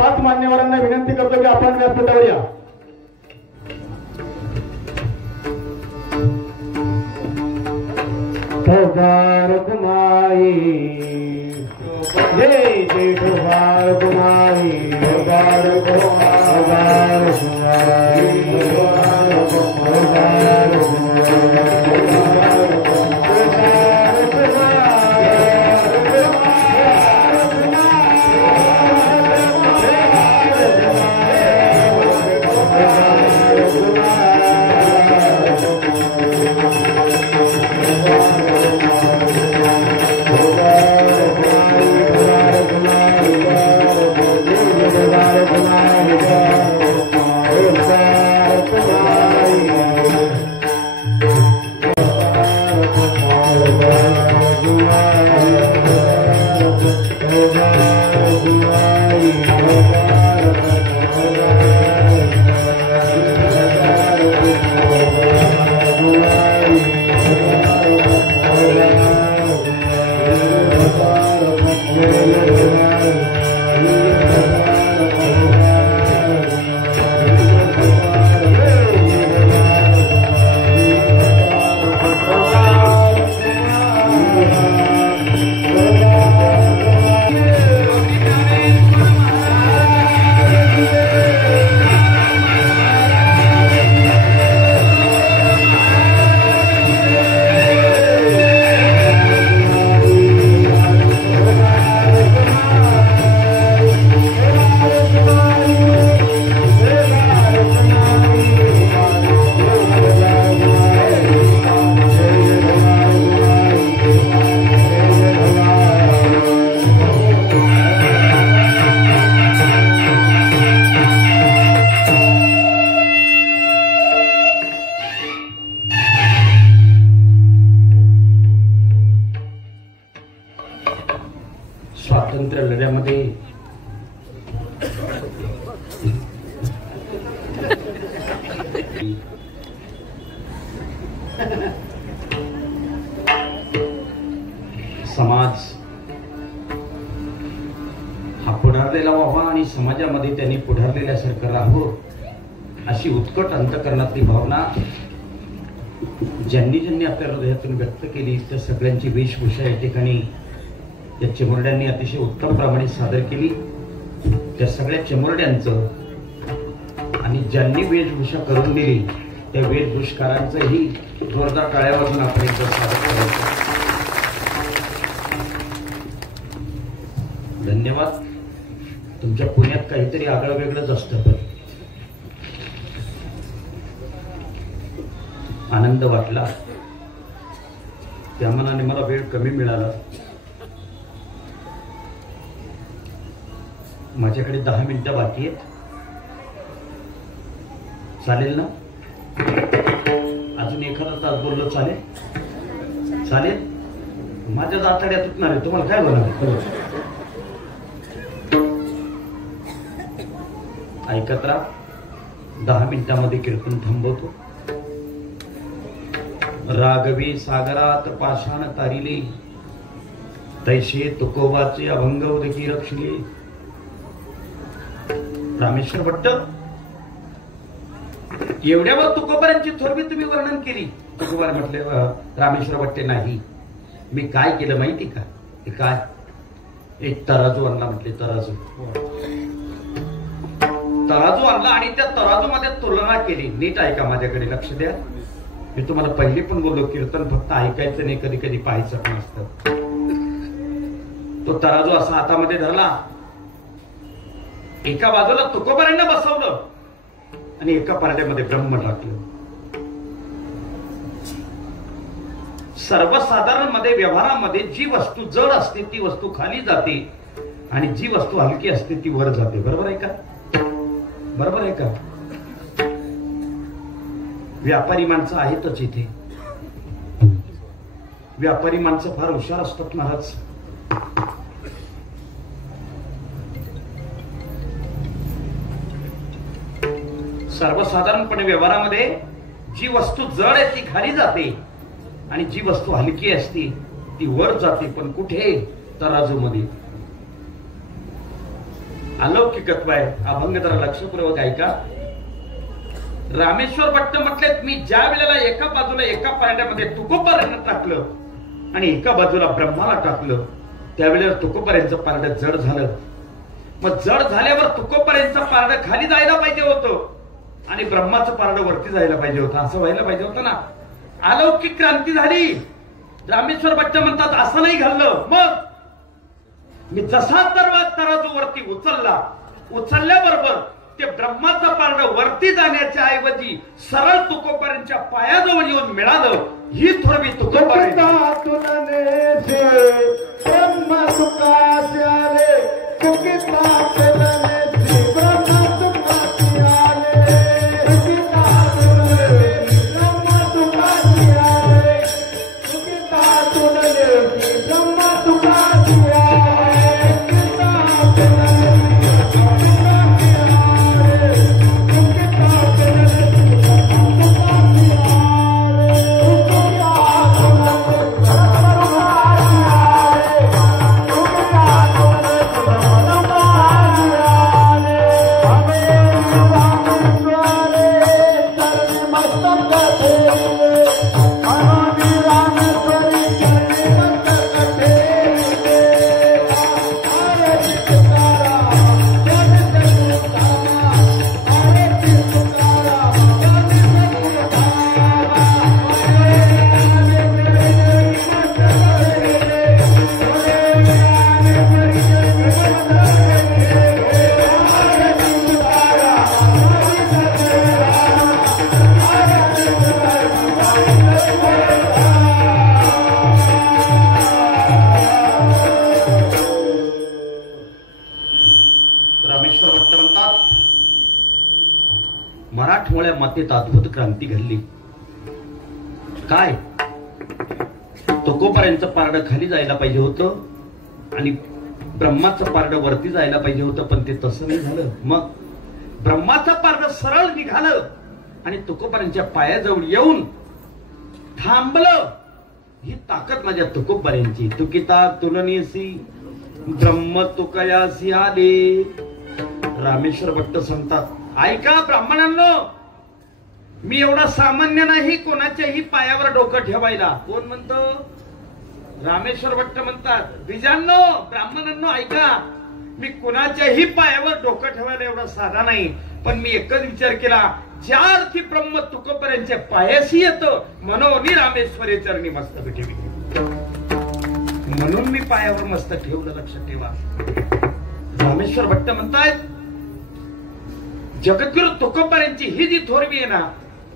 5 मान्यवरांना विनंती करतो की आपण व्यासपीठावर या. ठोकार कुमारी जय जय ठोकार कुमारी ठोकार कुमारी स्वातंत्र्य लढ्यामध्ये समाज हा पुढारलेला व्हावा आणि समाजामध्ये त्यांनी पुढारलेल्यासारखं राहावं अशी उत्कट अंतःकरणातली भावना ज्यांनी ज्यांनी आपल्या हृदयातून व्यक्त केली त्या सगळ्यांची वेशभूषा या ठिकाणी या चिमुरड्यांनी अतिशय उत्तम प्रमाणे सादर केली. त्या सगळ्या चिमुरड्यांचं आणि ज्यांनी वेशभूषा करून दिली त्या वेशभूषकारांचंही जोरदार टाळ्या वाजून आपण एकदा स्वागत करायचं. धन्यवाद. तुमच्या पुण्यात काहीतरी आगळं वेगळंच असतं पण आनंद वाटला. त्या मनाने मला वेळ कमी मिळाला. माझ्याकडे 10 मिनिटं बाकी आहेत. चालेल ना? अजून एखादा तास बोललो चालेल? चालेल. माझ्याच आठवड्यात उठणार आहे. तुम्हाला काय बोलणार? ऐकत राहा. 10 मिनिटांमध्ये कीर्तन थांबवतो. रागवी सागरात पाषाण तारिले तैसे तुकोबाचे अभंग उदकी रक्षिले. रामेश्वर भट्ट एवढ्यावर तुकोबारांची थोरवी तुम्ही वर्णन केली. तुकोबार म्हटले रामेश्वर भट्टे नाही. मी काय केलं माहिती का? ते काय एक तराजू आणला म्हटले. तराजू आणला आणि त्या तराजू मध्ये तुलना केली. नीट ऐका माझ्याकडे लक्ष द्या. मी तुम्हाला पहिले पण बोललो कीर्तन फक्त ऐकायचं नाही कधी कधी पाहायचं पण असतं. तो तराजू असा हातामध्ये धरला. एका बाजूला तुकोबारांना बसवलं आणि एका पारड्यामध्ये ब्रह्म टाकलं. सर्वसाधारण मध्ये व्यवहारामध्ये जी वस्तू जड असते ती वस्तू खाली जाते आणि जी वस्तू हलकी असते ती वर जाते. बरोबर आहे का? बरोबर आहे का? व्यापारी माणसं आहेतच इथे. व्यापारी माणसं फार हुशार असतात महाराज. सर्वसाधारणपणे व्यवहारामध्ये जी वस्तू जड आहे ती खाली जाते आणि जी वस्तू हलकी असते ती वर जाते. पण कुठे? तराजूमध्ये. अलौकिकत्व आहे. अभंग जरा लक्षपूर्वक ऐका. रामेश्वर भट्ट म्हटलेत, मी ज्या वेळेला एका बाजूला एका पारड्यामध्ये तुकोबारांना टाकलं आणि एका बाजूला ब्रह्माला टाकलं, त्यावेळेला तुकोबारांचं पारडं जड झालं. मग जड झाल्यावर तुकोबारांचं पारडं खाली जायला पाहिजे होतं आणि ब्रह्माचं पारडं वरती जायला पाहिजे होतं. असं व्हायला पाहिजे होतं ना. अलौकिक क्रांती झाली. रामेश्वर भट्ट म्हणतात असं नाही घडलं. मग मी जसा तराजू वरती उचलल्याबरोबर ते ब्रह्माचं पारडं वरती जाण्याच्या ऐवजी सरळ तुकोबारांच्या पायाजवळ येऊन मिळालं. ही थोरवी तुकोबारांची मराठमोळ्या मातेत अद्भुत क्रांती घडली. काय तुकोबारांचं पारडं खाली जायला पाहिजे होतं आणि ब्रह्माचं पारडं वरती जायला पाहिजे होतं, पण ते तसं नाही झालं. मग ब्रह्माचं पारडं सरळ निघालं आणि तुकोबारांच्या पायाजवळ येऊन थांबलं. ही ताकद माझ्या तुकोबारांची. तुकिता तुलनीसी ब्रह्म तुकयासी आले. रामेश्वर भट्ट सांगतात, ऐका ब्राह्मणांनो, मी एवढा सामान्य नाही कोणाच्याही पायावर डोकं ठेवायला. कोण म्हणतो? रामेश्वर भट्ट म्हणतात, द्विजांनो ब्राह्मणांनो ऐका, मी कोणाच्याही पायावर डोकं ठेवायला एवढा साधा नाही. पण मी एकच विचार केला, ज्या अर्थी ब्रह्म तुकोबारांच्या पायाशी येतं म्हणून मी रामेश्वरी चरणी मस्तक ठेवी, म्हणून मी पायावर मस्तक ठेवलं. लक्षात ठेवा. रामेश्वर भट्ट म्हणतायत, जगद्गुरु तुकोबारांची ही जी थोरवी आहे ना,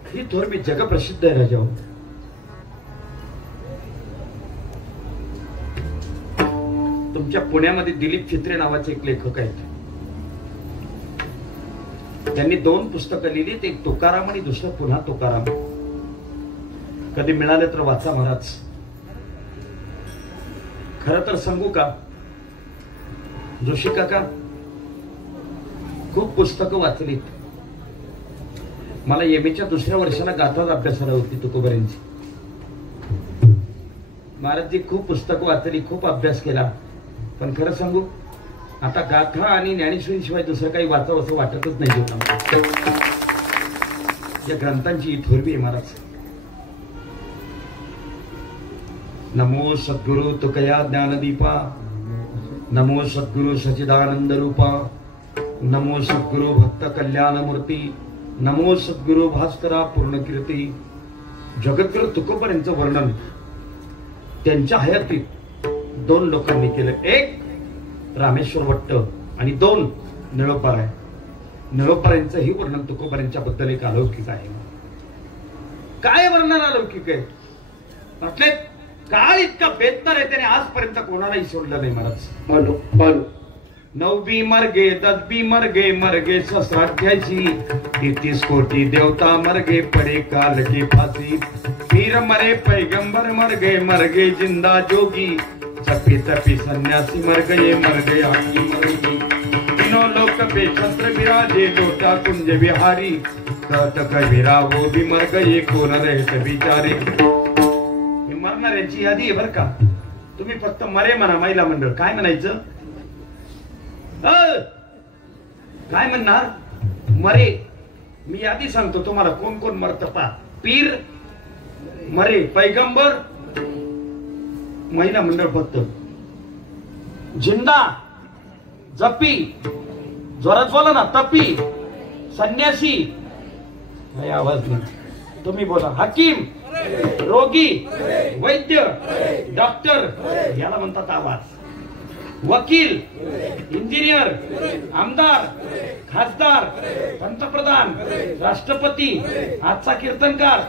ही थोरवी जगप्रसिद्ध आहे राजा. तुमच्या पुण्यामध्ये दिलीप चित्रे नावाचे एक लेखक आहेत. त्यांनी 2 पुस्तकं लिहिली. एक तुकाराम आणि दुसरं पुन्हा तुकाराम. कधी मिळाले तर वाचा महाराज. खरं तर सांगू का जोशी काका, खूप पुस्तकं वाचलीत. मला एमएच्या दुसऱ्या वर्षाला गाथाच अभ्यासाला होती तुकोबारांची. महाराजजी खूप पुस्तकं वाचली, खूप अभ्यास केला. पण खरं सांगू, आता गाथा आणि ज्ञानेश्वरी शिवाय दुसरं काही वाचावं असं वाटतच नाही होतं. या ग्रंथांची ही थोरवी आहे महाराज. नमो सद्गुरु तुकया ज्ञानदीपा, नमो सद्गुरु सच्चिदानंद रूपा, नमो सद्गुरु भक्त कल्याण मूर्ती, नमो सद्गुरु भास्करा पूर्ण कीर्ती. जगद्गुरु तुकोबारांचं वर्णन त्यांच्या हयातीत 2 लोकांनी केलं. एक रामेश्वर भट्ट आणि 2 निळोपाराय. निळोपारांचं ही वर्णन तुकोबारांच्या बद्दल एक अलौकिक आहे. काय वर्णन अलौकिक आहे म्हटले? काळ इतका बेहतर आहे, त्याने आजपर्यंत कोणालाही सोडलं नाही महाराज. 9वी मर्गे 10वी मर्गे सहस्राध्यायची 33 कोटी देवता मर्गे पडे काल की फासी. पीर मरे पैगंबर मर्गे जिंदा जोगी, तपी तपी संन्यासी मर गए आकी मरगी. तीनों लोक पे छत्र विराजे लोटा कुंज विहारी, कहत कबीरा वो भी मर गए कोण रहत बिचारे. हे मरणाऱ्यांची यादी आहे बर का. तुम्ही फक्त मरे म्हणा. महिला मंडळ काय म्हणायचं? काय म्हणणार? मरे. मी यादी सांगतो तुम्हाला कोण कोण मरत पा. पीर मरे, पैगंबर, महिला मंडळ फक्त, जिंदा, जपी, जोरात बोला ना, तपी, संन्यासी, काही आवाज नाही, तुम्ही बोला, हकीम, रोगी, वैद्य, डॉक्टर, याला म्हणतात आवाज, वकील, इंजिनियर, आमदार, खासदार, पंतप्रधान, राष्ट्रपती, आजचा कीर्तनकार,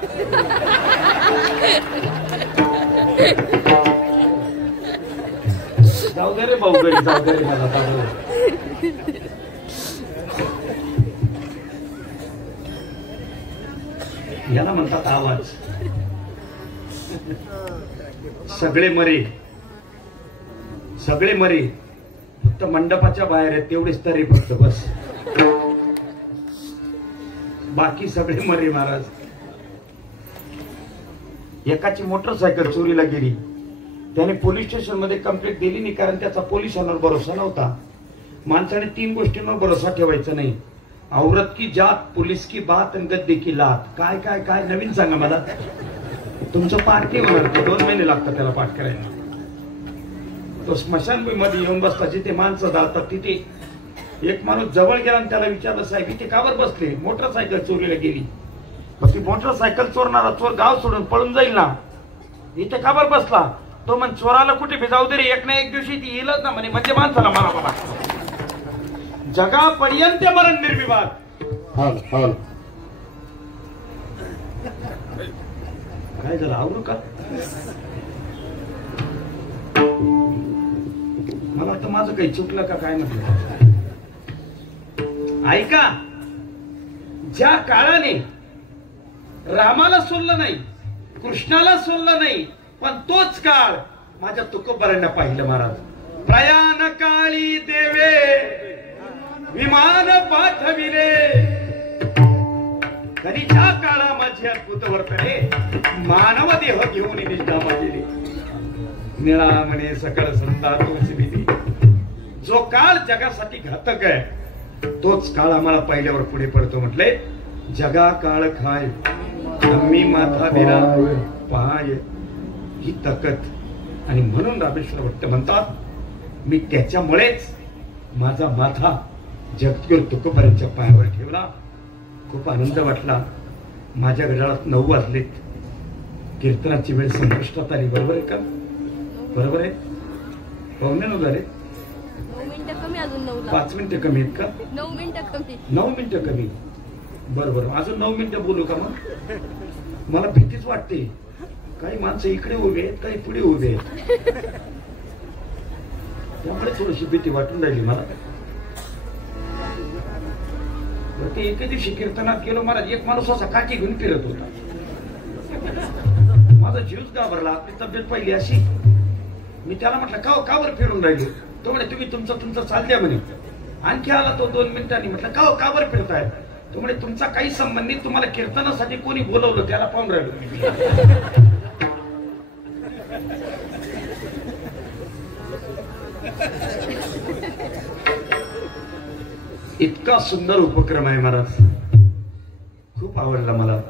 जाऊ दे रे भाऊ घरी, जाऊ दे रे मला, जाऊ दे. याला म्हणतात आवाज. सगळे मरे, सगळे मरे, फक्त मंडपाच्या बाहेर आहेत तेवढेच तरी फक्त, बस. बाकी सगळे मरे महाराज. एकाची मोटरसायकल चोरीला गेली, त्याने पोलीस स्टेशन मध्ये कंप्लेंट दिली नाही, कारण त्याचा पोलिसांवर भरोसा नव्हता. माणसाने 3 गोष्टींवर भरोसा ठेवायचा नाही. औरत की जात, पुलिस की बात आणि गद्दे की लात. काय काय काय नवीन सांगा मला. तुमचं पाठ नाही होणार, 2 महिने लागतात त्याला पाठ करायला. तो स्मशानभूमीमध्ये येऊन बसता, जिथे माणसं जातात तिथे एक माणूस जवळ गेला आणि त्याला विचारलं, साहेब इथे का बरं बसले? मोटरसायकल चोरीला गेली. मग ती मोटरसायकल चोरणारा चोर गाव सोडून पळून जाईल ना, इथे का बरं बसला? तो म्हण चोराला कुठे बी जाऊ दे रे, एक ना एक दिवशी ती येईलच ना म्हणे. म्हणजे माणसाला मारा बाबा, जगापर्यंत मरण निर्विवाद. काय झालं, आवरू का? मला वाटतं माझं काही चुकलं का काय म्हटलं. ऐका, ज्या काळाने रामाला सोडलं नाही, कृष्णाला सोडलं नाही, पण तोच काळ माझ्या तुकोबारांना पाहिलं महाराज. प्रयाण काळी देवे विमान पाठविले, तरी ज्या काळा माझी अद्भुत वर्तने मानव देह घेऊन निष्ठामा गेली. निळा म्हणे सकळ संता तोच विधी. जो काळ जगासाठी घातक आहे तोच काळ आम्हाला पाहिल्यावर पुढे पडतो. म्हटले जगा काळ खाय आम्ही माथा दिला पाय, ही ताकद. आणि म्हणून रामेश्वर भट्ट म्हणतात, मी त्याच्यामुळेच माझा माथा जगद्गुरु तुकोबारांच्या पायावर ठेवला. खूप आनंद वाटला. माझ्या घड्याळात 9 वाजलेत. कीर्तनाची वेळ संपुष्टात आली. बरोबर आहे का? बरोबर आहे. 9:15 झाले. 5 मिनिटं कमी आहेत का? 9 मिनिटं कमी. 9 मिनिटं कमी. बरोबर. अजून 9 मिनिटं बोलू का? मग मला भीतीच वाटते. काही माणसं इकडे उभे आहेत, काही पुढे उभे आहेत, त्यामुळे थोडीशी भीती वाटून राहिली मला. ते एके दिवशी कीर्तनात गेलो महाराज, एक माणूस असा काठी घेऊन फिरत होता. माझा जीवच घाबरला. आपली तब्येत पहिली अशी. मी त्याला म्हटलं, का बरं फिरून राहिले? तो म्हणे तुम्ही तुमचं चालद्या म्हणे. आणखी आला तो 2 मिनिटांनी. म्हटलं का बरं फिरताय? तो म्हणे तुमचा काही संबंध नाही, तुम्हाला कीर्तनासाठी कोणी बोलवलं त्याला पाहून राहिलो. इतका सुंदर उपक्रम आहे महाराज, खूप आवडला मला.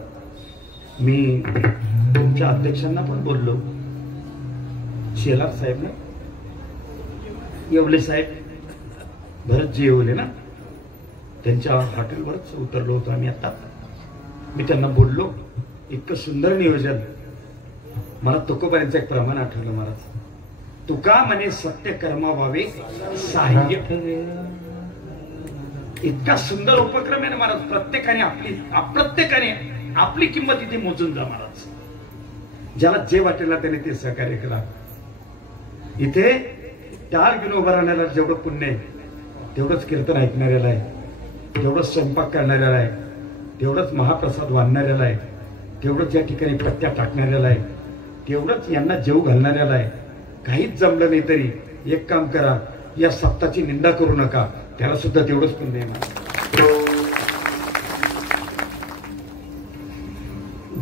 मी तुमच्या अध्यक्षांना पण बोललो, शेलार साहेब ना, येवले साहेब, भरतजी येवले ना, त्यांच्या हॉटेलवरच उतरलो होतो आम्ही आता. मी त्यांना बोललो, इतकं सुंदर नियोजन. मला तुकोबारांचं एक प्रमाण आठवलं महाराज. तुका म्हणे सत्य कर्मा व्हावे साह्य. इतका सुंदर उपक्रम आहे ना महाराज. प्रत्येकाने आपली किंमत इथे मोजून जा महाराज. ज्याला जे वाटेल ना त्याने ते सहकार्य करा. इथे टाळ घेऊन उभं राहण्याला जेवढं पुण्य आहे तेवढंच कीर्तन ऐकणाऱ्याला आहे, तेवढंच स्वयंपाक करणाऱ्याला आहे, तेवढंच महाप्रसाद वाढणाऱ्याला आहे, तेवढंच या ठिकाणी पत्त्या टाकणाऱ्याला आहे, तेवढंच यांना जेव घालणाऱ्याला आहे. काहीच जमलं नाही तरी एक काम करा, या सप्ताची निंदा करू नका, त्याला सुद्धा तेवढंच पुण्य आहे.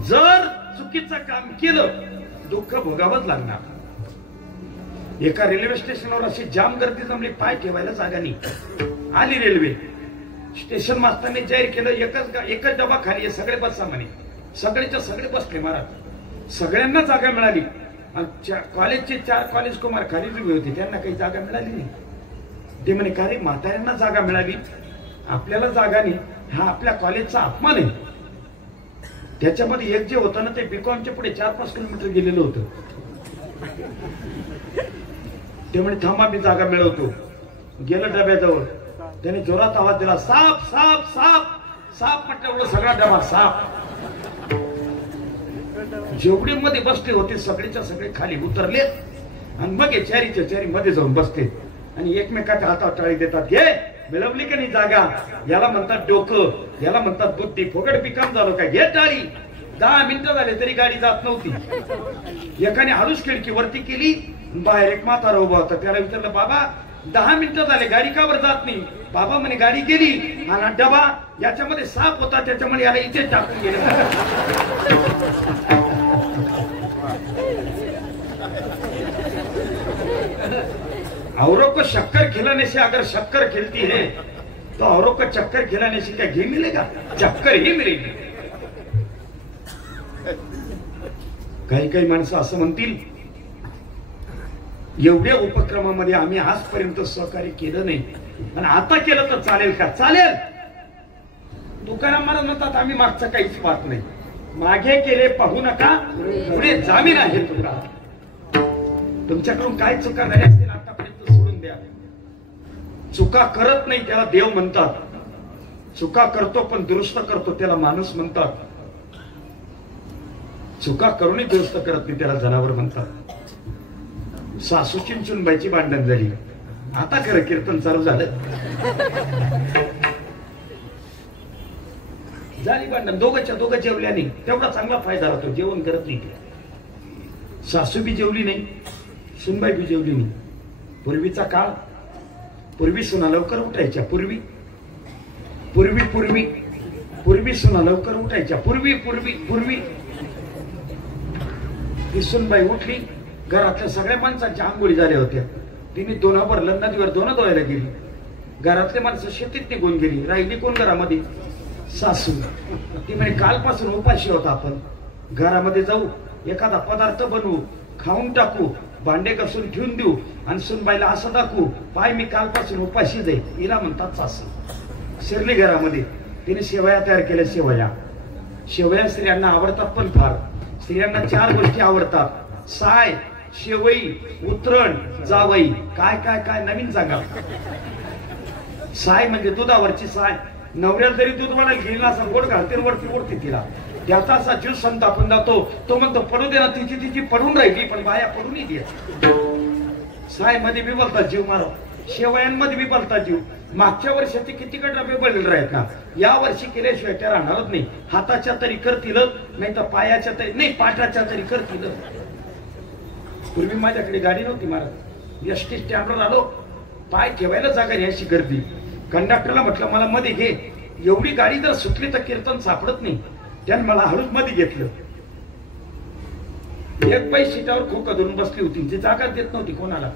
जर चुकीचं काम केलं दुःख भोगावंच लागणार. एका रेल्वे स्टेशनवर अशी जाम गर्दी जमली, पाय ठेवायला जागा नाही. आली रेल्वे, स्टेशन मास्टरने जाहीर केलं एकच डबा खाली आहे, सगळे बसा म्हणे. सगळेच्या सगळे बसले महाराज. सगळ्यांना जागा मिळाली. कॉलेजचे 4 कॉलेज कुमार खाली उभे होते, त्यांना काही जागा मिळाली नाही. ते म्हणे का रे, म्हाताऱ्यांना जागा मिळाली, आपल्याला जागा नाही, हा आपल्या कॉलेजचा अपमान आहे. त्याच्यामध्ये एक जे होतं ना ते बीकॉमच्या पुढे 4-5 किलोमीटर गेलेलं होतं. ते म्हणे थांबा मी जागा मिळवतो. गेलं डब्याजवळ, त्याने जोरात आवाज दिला, साप साप साप साप. म्हटलं सगळा डबा साप. जेवढे मध्ये बसले होते सगळेच्या सगळे खाली उतरले आणि मग हे चारीच्या चारी मध्ये जाऊन बसते आणि एकमेकाच्या हातावर टाळी देतात. घे मिळवली का नाही जागा, याला म्हणतात डोकं, याला म्हणतात बुद्धी. फुकट पिकाम झालं का, घे टाळी. 10 मिनिटं झाले तरी गाडी जात नव्हती. एकाने हळूच खिडकी वरती केली, बाहेर एक म्हातारा उभा होता. त्याला विचारलं, बाबा 10 मिनिटं झाले गाडी का वर जात नाही? बाबा म्हणे गाडी गेली आणि डबा याच्यामध्ये साप होता, त्याच्यामुळे याला इथे टाकून गेले. औरों को शक्कर खिलाने से अगर शक्कर खिलती है तो औरों को चक्कर खिलाने से क्या घी मिलेगा? चक्कर ही मिलेगी. काही काही माणसं असं म्हणतील, एवढ्या उपक्रमामध्ये आम्ही आजपर्यंत सहकार्य केलं नाही आणि आता केलं तर चालेल का? चालेल. तुकाराम महाराज म्हणतात आम्ही मागचं काहीच पाहत नाही, मागे केले पाहू नका, पुढे जामीन आहे. तुका तुमच्याकडून काय चुका झाल्या असतील आतापर्यंत सोडून द्या. चुका करत नाही त्याला देव म्हणतात, चुका करतो पण दुरुस्त करतो त्याला माणूस म्हणतात. चुका करूनही दुरुस्त करत नाही त्याला जनावर म्हणतात. सासूची चुनबाईची भांडण झाली, आता खरं कीर्तन चालू झालं. झाली भांडण, दोघं जेवल्या नाही, तेवढा चांगला फायदा होतो. जेवण करत नाही ते. सासू बी जेवली नाही, सुनबाई बी जेवली नाही. पूर्वीचा काळ, पूर्वी सुना लवकर उठायच्या. पूर्वी सुना लवकर उठायच्या. पूर्वी ती सुनबाई उठली, घरातल्या सगळ्या माणसांच्या आंघोळी झाल्या होत्या. तिने दोनाभर नदीवर दोन धुवायला गेली. घरातले माणसं शेतीत निघून गेली. राहिली कोण घरामध्ये? सासू. ती म्हणे कालपासून उपाशी होता आपण, घरामध्ये जाऊ, एखादा पदार्थ बनवू, खाऊन टाकू, भांडे घासून ठेवून देऊ आणि सुनबाईला असं दाखवू, पाय मी कालपासून उपाशी जाईल. हिला म्हणतात सासू. शिरली घरामध्ये, तिने शेवया तयार केल्या. शेवया स्त्रियांना आवडतात पण फार. स्त्रियांना 4 गोष्टी आवडतात: साय, शेवई, उतरण, जावई. काय काय काय नवीन सांगा. साय म्हणजे दुधावरची साय. नवऱ्याला जरी दूध वाढायला गेला असा गोड घालते वरती ओढते तिला, त्याचा असा जीव संतापून जातो. तो म्हणतो पडू दे ना, तिची पडून राहिली पण बाया पडूनही दे. साय मध्ये बी बोलतात जीव मारो, शेवयांमध्ये बी बोलतात जीव. मागच्या वर्षाचे किती डबे बळलेले आहेत ना, या वर्षी केल्याशिवाय त्या राहणारच नाही. हाताच्या तरी करतील, नाही तर पायाच्या तरी नाही, पाठाच्या तरी करतील. पूर्वी माझ्याकडे गाडी नव्हती महाराज. एसटी स्टँडवर आलो, पाय ठेवायला जागा नाही, अशी गर्दी. कंडक्टरला म्हटलं मला मध्ये घे. एवढी गाडी जर सुटली तर कीर्तन सापडत नाही. त्याने मला हळूच मध्ये घेतलं. एक बाई सीटावर खोका धरून बसली होती, ती जागा देत नव्हती कोणाला.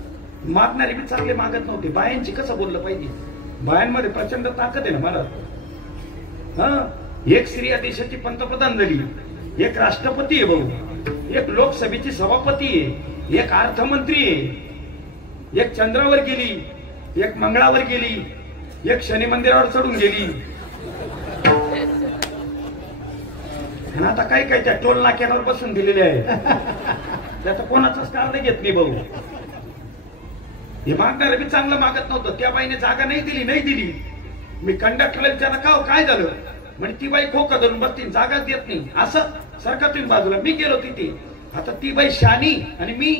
मागणारे बी चांगले मागत नव्हते. बायांची कसं बोललं पाहिजे, बायांमध्ये प्रचंड ताकद आहे ना महाराज. एक स्त्री या देशाची पंतप्रधान झाली, एक राष्ट्रपती आहे भाऊ, एक लोकसभेची सभापती आहे, एक अर्थमंत्री आहे, एक चंद्रावर गेली, एक मंगळावर गेली, एक शनी मंदिरावर चढून गेली. आणि आता काय काय त्या टोल नाक्यावर बसून दिलेले आहे. त्याचा कोणाचाच काळ घेत नाही भाऊ. हे मागणारे बी चांगलं मागत नव्हतं. त्या बाईने जागा नाही दिली. मी कंडक्टरला विचारलं का काय झालं, म्हणजे ती बाई खोका धरून बसती, जागा देत नाही. असं सरका तुम्ही बाजूला. मी गेलो तिथे. आता ती बाई शानी आणि मी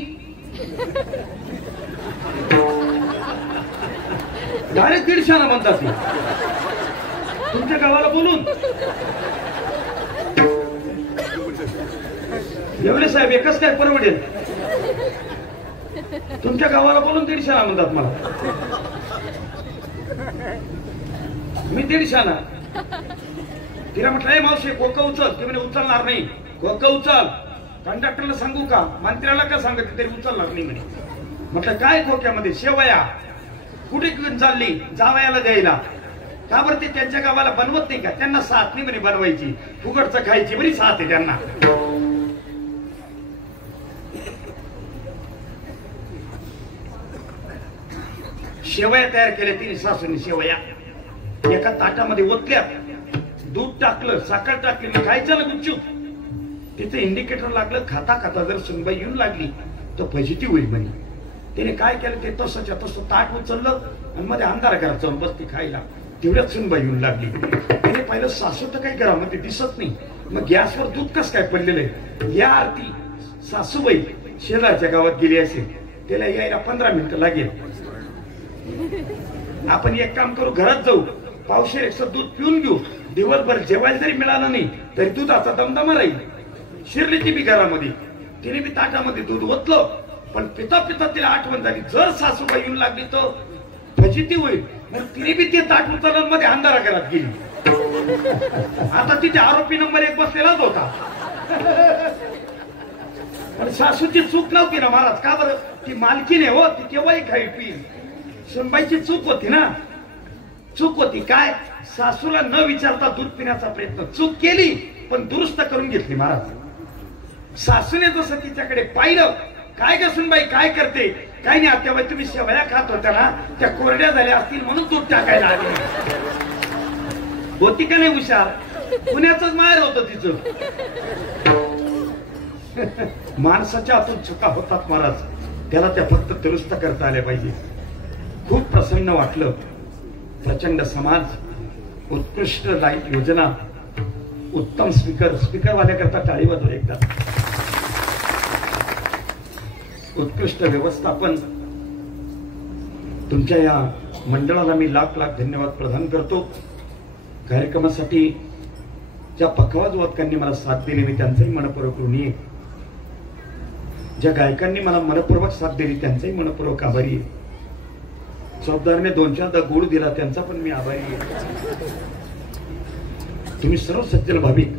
डायरेक्ट 150 म्हणतात ती. तुमच्या गावाला बोलून एवढे साहेब एकच काय परवडेल. तुमच्या गावाला बोलून 150 म्हणतात मला. मी 150. तिला म्हटलं मावशी खोकं उचल. ती म्हणे उचलणार नाही. खोकं उचल. कंडक्टरला सांगू का, मंत्र्याला का सांगत तरी उचलणार नाही म्हणे. म्हटलं काय खोक्यामध्ये? शेवया. कुठे घेऊन चालली? जावयाला द्यायला. का बरं ते त्यांच्या गावाला बनवत नाही का? त्यांना साथ नाही म्हणे बनवायची, फुकटचं खायची बरी साथ आहे त्यांना. शेवया तयार केल्या तिने सासूने. शेवया एका ताटामध्ये ओतल्या, दूध टाकलं, साखर टाकली, खायचं ना गुपचूप. तिथे इंडिकेटर लागलं. खाता खाता जर सुनबाई येऊन लागली तर पॉझिटिव्ह होईल म्हणे. तिने काय केलं, ते तसंच्या तसं ताट उचललं आणि मध्ये अंधारा घरात जाऊन बसती खायला. तेवढ्यात सुनबाई येऊन लागली. तिने पाहिलं सासू तर काही घरामध्ये दिसत नाही. मग गॅसवर दूध कसं काय पडलेलं आहे. या आरती सासूबाई शेजारच्या गावात गेली असेल, त्याला यायला 15 मिनिटं लागेल. आपण एक काम करू, घरात जाऊ, पावशेर 100 दूध पिऊन घेऊ. दिवसभर जेवायला जरी मिळालं नाही तरी दुधाचा दमदमा राहील. शिरली ती बी घरामध्ये. तिने बी ताटामध्ये दूध ओतलं. पण पिता पिता तिला आठवण झाली, जर सासूबाई येऊन लागली तर फजिती होईल. मग तिने बी ते ताट उचललं, मध्ये अंधारा घरात गेली. आता तिथे आरोपी नंबर 1 बसलेलाच होता. पण सासूची चूक नव्हती ना महाराज. का बरं? ती मालकीने हो, ती केव्हाही खाई पिईल. सुनबाईची चूक होती ना. चूक होती काय? सासूला न विचारता दूध पिण्याचा प्रयत्न. चूक केली पण दुरुस्त करून घेतली महाराज. सासूने जसं तिच्याकडे पाहिलं, काय ग सुनबाई काय करते? काय नाही आत्याबाई, तुम्ही शेवया खात होत्या ना, त्या कोरड्या झाल्या असतील म्हणून दूध टाकायला आले. होती का नाही हुशार? पुण्याचंच माहेर होतं तिचं. माणसाच्या हातून चुका होतात महाराज, त्याला त्या फक्त दुरुस्त करता आल्या पाहिजे. खूप प्रसन्न वाटलं. प्रचंड समाज, उत्कृष्ट लाईट योजना, उत्तम स्पीकरवाल्याकरता टाळी वाजवा एकदा. उत्कृष्ट व्यवस्थापन. तुमच्या या मंडळाला मी लाख लाख धन्यवाद प्रदान करतो. कार्यक्रमासाठी ज्या पखवाज वादकांनी मला साथ दिली मी त्यांचाही मनपूर्वक ऋणी आहे. ज्या गायकांनी मला मनपूर्वक साथ दिली त्यांचाही मनपूर्वक आभारी आहे. चौबदारने 2-4 गुळ दिला त्यांचा पण मी आभारी आहे. तुम्ही सर्व सज्जन भाविक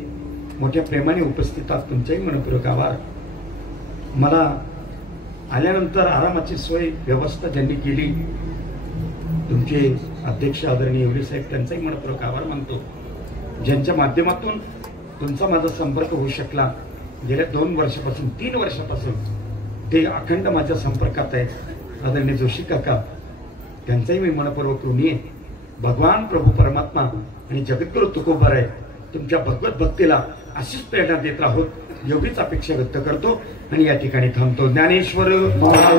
मोठ्या प्रेमाने उपस्थित आहात, तुमचाही मनपूर्वक आभार. मला आल्यानंतर आरामाची सोय व्यवस्था ज्यांनी केली, तुमचे अध्यक्ष आदरणीय एवढे साहेब, त्यांचाही मनपूर्वक आभार मानतो. ज्यांच्या माध्यमातून तुमचा माझा संपर्क होऊ शकला गेल्या 2 वर्षापासून 3 वर्षापासून, ते अखंड माझ्या संपर्कात आहेत. आदरणीय जोशी काका, त्यांचाही मी मनपूर्वक ऋणी आहे. भगवान प्रभू परमात्मा आणि जगद्गुरु तुकोबाराय तुमच्या भगवत भक्तीला अशीच प्रेरणा देत राहोत एवढीच अपेक्षा व्यक्त करतो आणि या ठिकाणी थांबतो. ज्ञानेश्वर महाराज